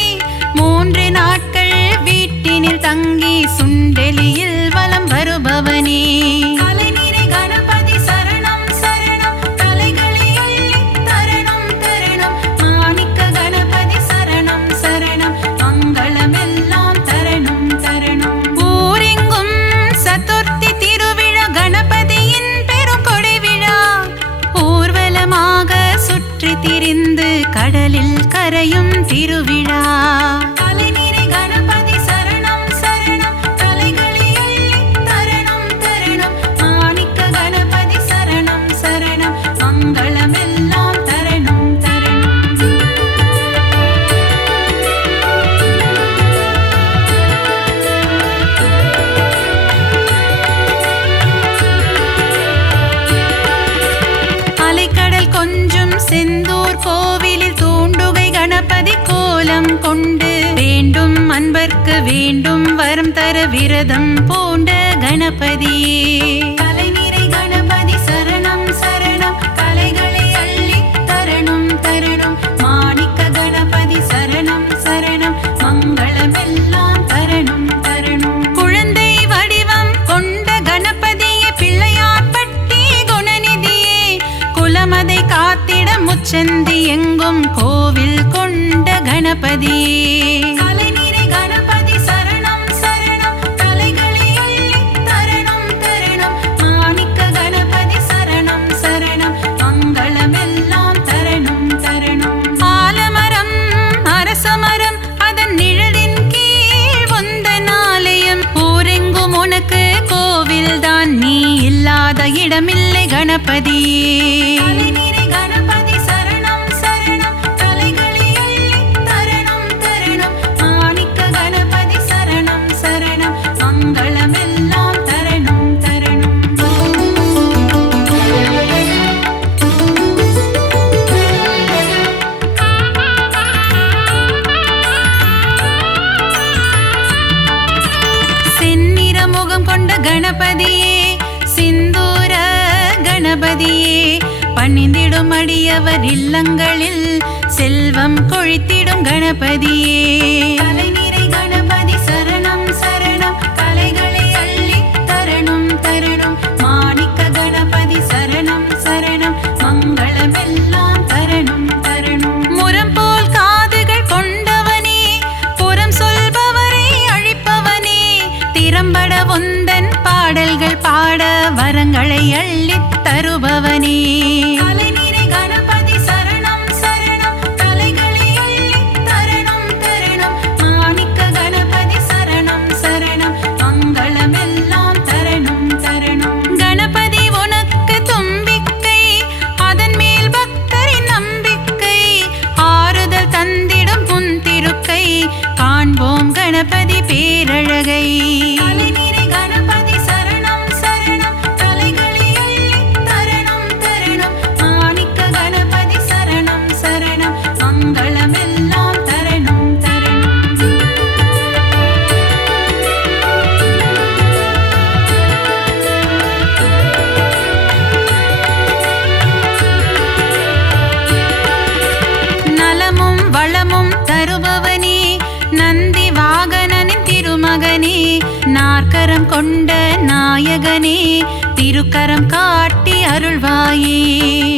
3 நாட்கள் வீட்டினில் தங்கி சுண்டெலியில் வலம் வருபவனே. கலைநிறை கணபதி சரணம் சரணம், கலைகளை அள்ளித் தரணும் தரணும். மாணிக்க கணபதி சரணம் சரணம், மங்களமெல்லாம் தரணும் தரணும். ஊரெங்கும் சதுர்த்தி திருவிழா, கணபதியின் பெருங்கொடை விழா. ஊர்வலமாக சுற்றி திரிந்து கடலில் கரையும் திருவிழா. கலைநிறை கணபதி சரணம் சரணம், கலைகளை அள்ளித் தரணும் தரணும். மாணிக்க கணபதி சரணம் சரணம், மங்களமெல்லாம் தரணும் தரணும். அலைக்கடல் கொஞ்சும் செந்தூர் கோவிலில் தூண்டுகை கணபதி கோலம் கொண்டு வேண்டும் அன்பர்க்கு வேண்டும் வரம் தர விரதம் பூண்ட கணபதியே. கலைநிறை கணபதி சரணம் சரணம், கலைகளை அள்ளித் தரணும் தரணும். மாணிக்க கணபதி சரணம் சரணம், மங்களமெல்லாம் தரணும் தரணும். குழந்தை வடிவம் கொண்ட கணபதியே, பிள்ளையார்பட்டி குணநிதியே, குலமதை காத்திட முச்சந்தி எங்கும் கோவில் கொண்ட கணபதியே. கலைநிறை கணபதி சரணம் சரணம், கலைகளை அள்ளித் தரணும் தரணும். மாணிக்க கணபதி சரணம் சரணம், மங்களமெல்லாம் தரணும் தரணும். ஆலமரம் அரசமரம், அதன் நிழலின் கீழ் உந்தன் ஆலயம். ஊரெங்கும் உனக்கு கோவில்தான், நீ இல்லாத இடமில்லை கணபதியே. கலைநிறை கணபதி சரணம் சரணம், கலைகளை அள்ளித் தரணும் தரணும். மாணிக்க கணபதி சரணம் சரணம், மங்களமெல்லாம் தரணும் தரணும். பணிந்திடும் அடியவர் இல்லங்களில் செல்வம் கொழித்திடும் கணபதியே. கலைநிறை கணபதி சரணம் சரணம், கலைகளை அள்ளித் தரணும் தரணும். மாணிக்க கணபதி சரணம் சரணம், மங்களமெல்லாம் தரணும் தரணும். முரம் போல் காதுகள் கொண்டவனே, புறம் சொல்பவரை அழிப்பவனே, திறம்பட உந்தன் பாடல்கள் பாட வரங்களை அள்ளித் தருபவனே. கலைநிறை கணபதி சரணம் சரணம், கலைகளை அள்ளித் தரணும் தரணும். மாணிக்க கணபதி சரணம் சரணம், மங்களமெல்லாம் தரணும் தரணும். கணபதி உனக்கு தும்பிக்கை, அதன் மேல் பக்தரின் நம்பிக்கை, ஆறுதல் தந்திடும் புன் திருக்கை, காண்போம் கணபதி பேரழகை. கலைநிறை கணபதி சரணம் சரணம், கலைகளை அள்ளித் தரணும் தரணும். மாணிக்க கணபதி சரணம் சரணம், மங்களமெல்லாம் தரணும் தரணும். நலமும் வளமும் தருபவனே, நந்தி வாகனனின் திருமகனே, நாற்கரம் கொண்ட நாயகனே, திருக்கரம் காட்டி அருள்வாயே.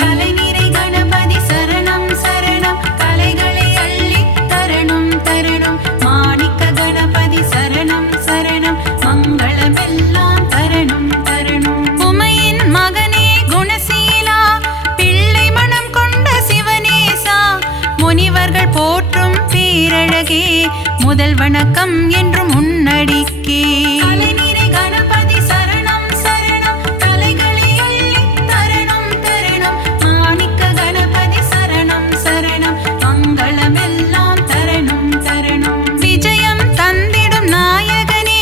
கலைநிறை கணபதி சரணம் சரணம், கலைகளை அள்ளித் தரணும் தரணும். மாணிக்க கணபதி சரணம் சரணம், மங்களமெல்லாம் தரணும் தரணும். உமையின் மகனே குணசீலா, பிள்ளை மனம் கொண்ட சிவனேசா, முனிவர்கள் போற்றும் பேரழகே, முதல் வணக்கம் என்றும் முன்னடிக்கே. கலைநிறை கணபதி சரணம் சரணம், கலைகளை அள்ளித் தரணும் தரணும். மாணிக்க கணபதி சரணம் சரணம், மங்களமெல்லாம் தரணும் தரணும். விஜயம் தந்திடும் நாயகனே,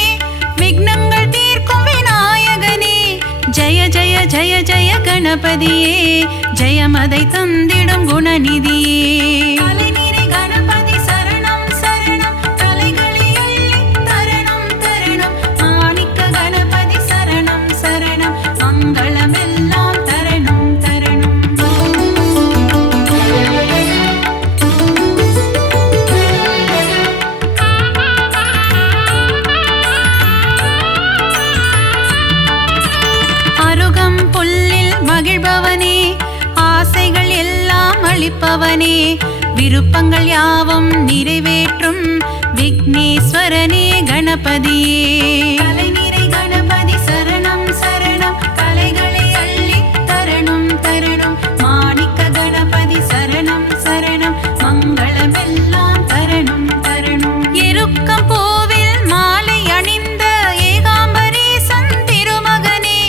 விக்னங்கள் தீர்க்கும் விநாயகனே, ஜெய ஜெய ஜெய ஜெய கணபதியே, ஜெயமதை தந்திடும் குணநிதியே. கலைநிறை கணபதி சரணம் சரணம், கலைகளை அள்ளித் தரணும் தரணும். மாணிக்க கணபதி சரணம் சரணம், மங்களமெல்லாம் தரணும் தரணும். அருகம் புல்லில் மகிழ்பவனே, ஆசைகள் எல்லாம் அளிப்பவனே, விருப்பங்கள் யாவும் நிறைவேற்றும் விக்னேஸ்வரனே கணபதியே. கலைநிறை கணபதி சரணம் சரணம், கலைகளை அள்ளித் தரணும் தரணும். மாணிக்க கணபதி சரணம் சரணம், மங்களமெல்லாம் தரணும் தரணும். எருக்கம் பூவில் மாலை அணிந்த ஏகாம்பரேசன் திருமகனே,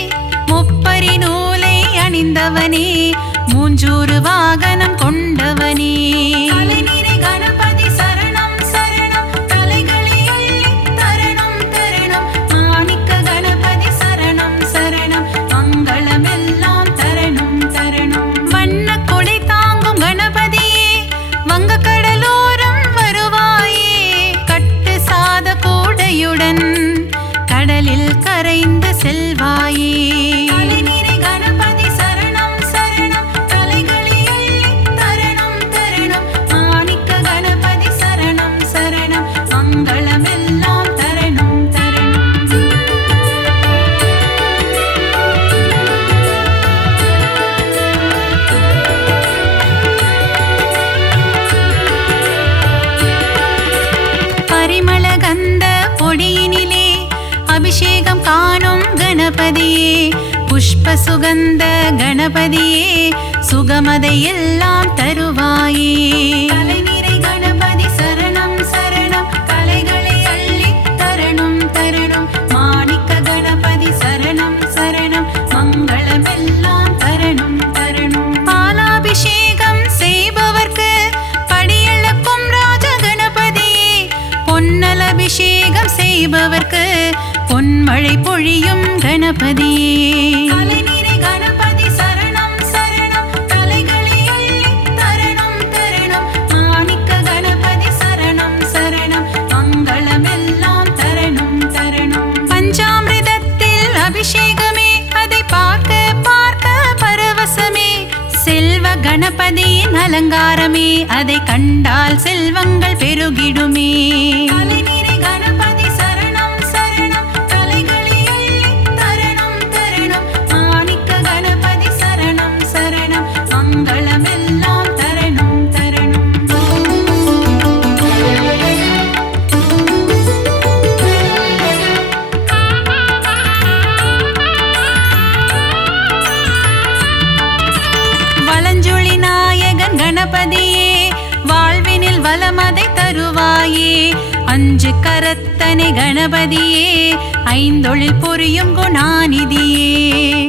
முப்பரி நூலை அணிந்தவனே, மூஞ்சூறு வாகனம் கொண்டவனே. கலைநிறை கணபதி சரணம் சரணம், கலைகளை அள்ளித் தரணும் தரணும். மாணிக்க கணபதி சரணம் சரணம், மங்களமெல்லாம் தரணும் தரணும். வண்ண கொடை தாங்கும் கணபதியே, வங்க கடலோரம் வருவாயே, கட்டு சாத கூடையுடன் கடலில் கரைந்து செல்வாயே. கலைநிறை கணபதி சரணம் சரணம், கலைகளை அள்ளித் தரணும் தரணும். மாணிக்க கணபதி சரணம் சரணம், மங்களமெல்லாம் தரணும் தரணும். பரிமள கந்த பொடியினிலே அபிஷேகம் காணும் கணபதியே, புஷ்ப சுகந்த கணபதியே, சுகமதை எல்லாம் தருவாயே. கலைநிறை கணபதி சரணம் சரணம், கலைகளை அள்ளித் தரணும் தரணும். மாணிக்க கணபதி சரணம் சரணம், மங்களமெல்லாம் தரணும் தரணும். பாலாபிஷேகம் செய்பவர்க்கு படியளக்கும் ராஜ கணபதியே, பொன்னல் அபிஷேகம் செய்பவர்க்கு பொன்மழை பொழியும் கணபதியே. கலைநிறை கணபதி சரணம் சரணம், கலைகளை அள்ளித் தரணும் தரணும். மாணிக்க கணபதி சரணம் சரணம், மங்களமெல்லாம் தரணும் தரணும். பஞ்சாமிர்தத்தில் அபிஷேகமே, அதை பார்க்க பார்க்க பரவசமே, கணபதியின் அலங்காரமே, அதை கண்டால் செல்வங்கள் பெருகிடுமே. தலைநிறை கணபதி சரணம் சரணம், தலைகளை அள்ளித் தரணும் தரணும். மாணிக்க கணபதி சரணம் சரணம், மங்களமெல்லாம் தரணும் தரணும். வலஞ்சுழி நாயகன் கணபதியே, வாழ்வினில் வளமதை தருவாயே. அஞ்சு கரத்தனை கணபதியே, ஐந்தொழில் புரியும் குணாநிதியே.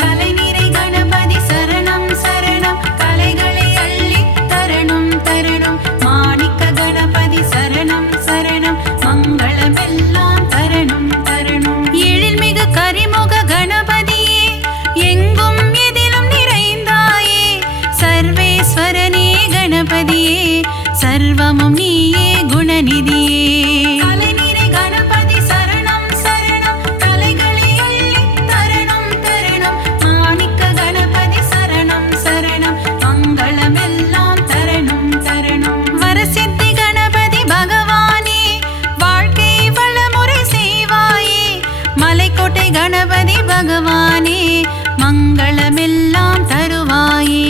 தலைநிறை கணபதி சரணம் சரணம், கலைகளை அள்ளித் தரணும் தரணும். மாணிக்க கணபதி சரணம் சரணம், மங்களமெல்லாம் தரணும் தரணும். எழில்மிகு கரிமுக கணபதியே, எங்கும் எதிலும் நிறைந்தாயே. சர்வேஸ்வரனே கணபதியே, சர்வமும் நீயே குணநிதியே. தலைநிறை கணபதி சரணம் சரணம், தலைகளை அள்ளித் தரணும் தரணும். மாணிக்க கணபதி சரணம் சரணம், மங்களமெல்லாம் தரணும் தரணும். வரசித்தி கணபதி பகவானே, வாழ்க்கை வளமுறை செய்வாயே. மலைக்கோட்டை கணபதி பகவானே, மங்களமெல்லாம் தருவாயே.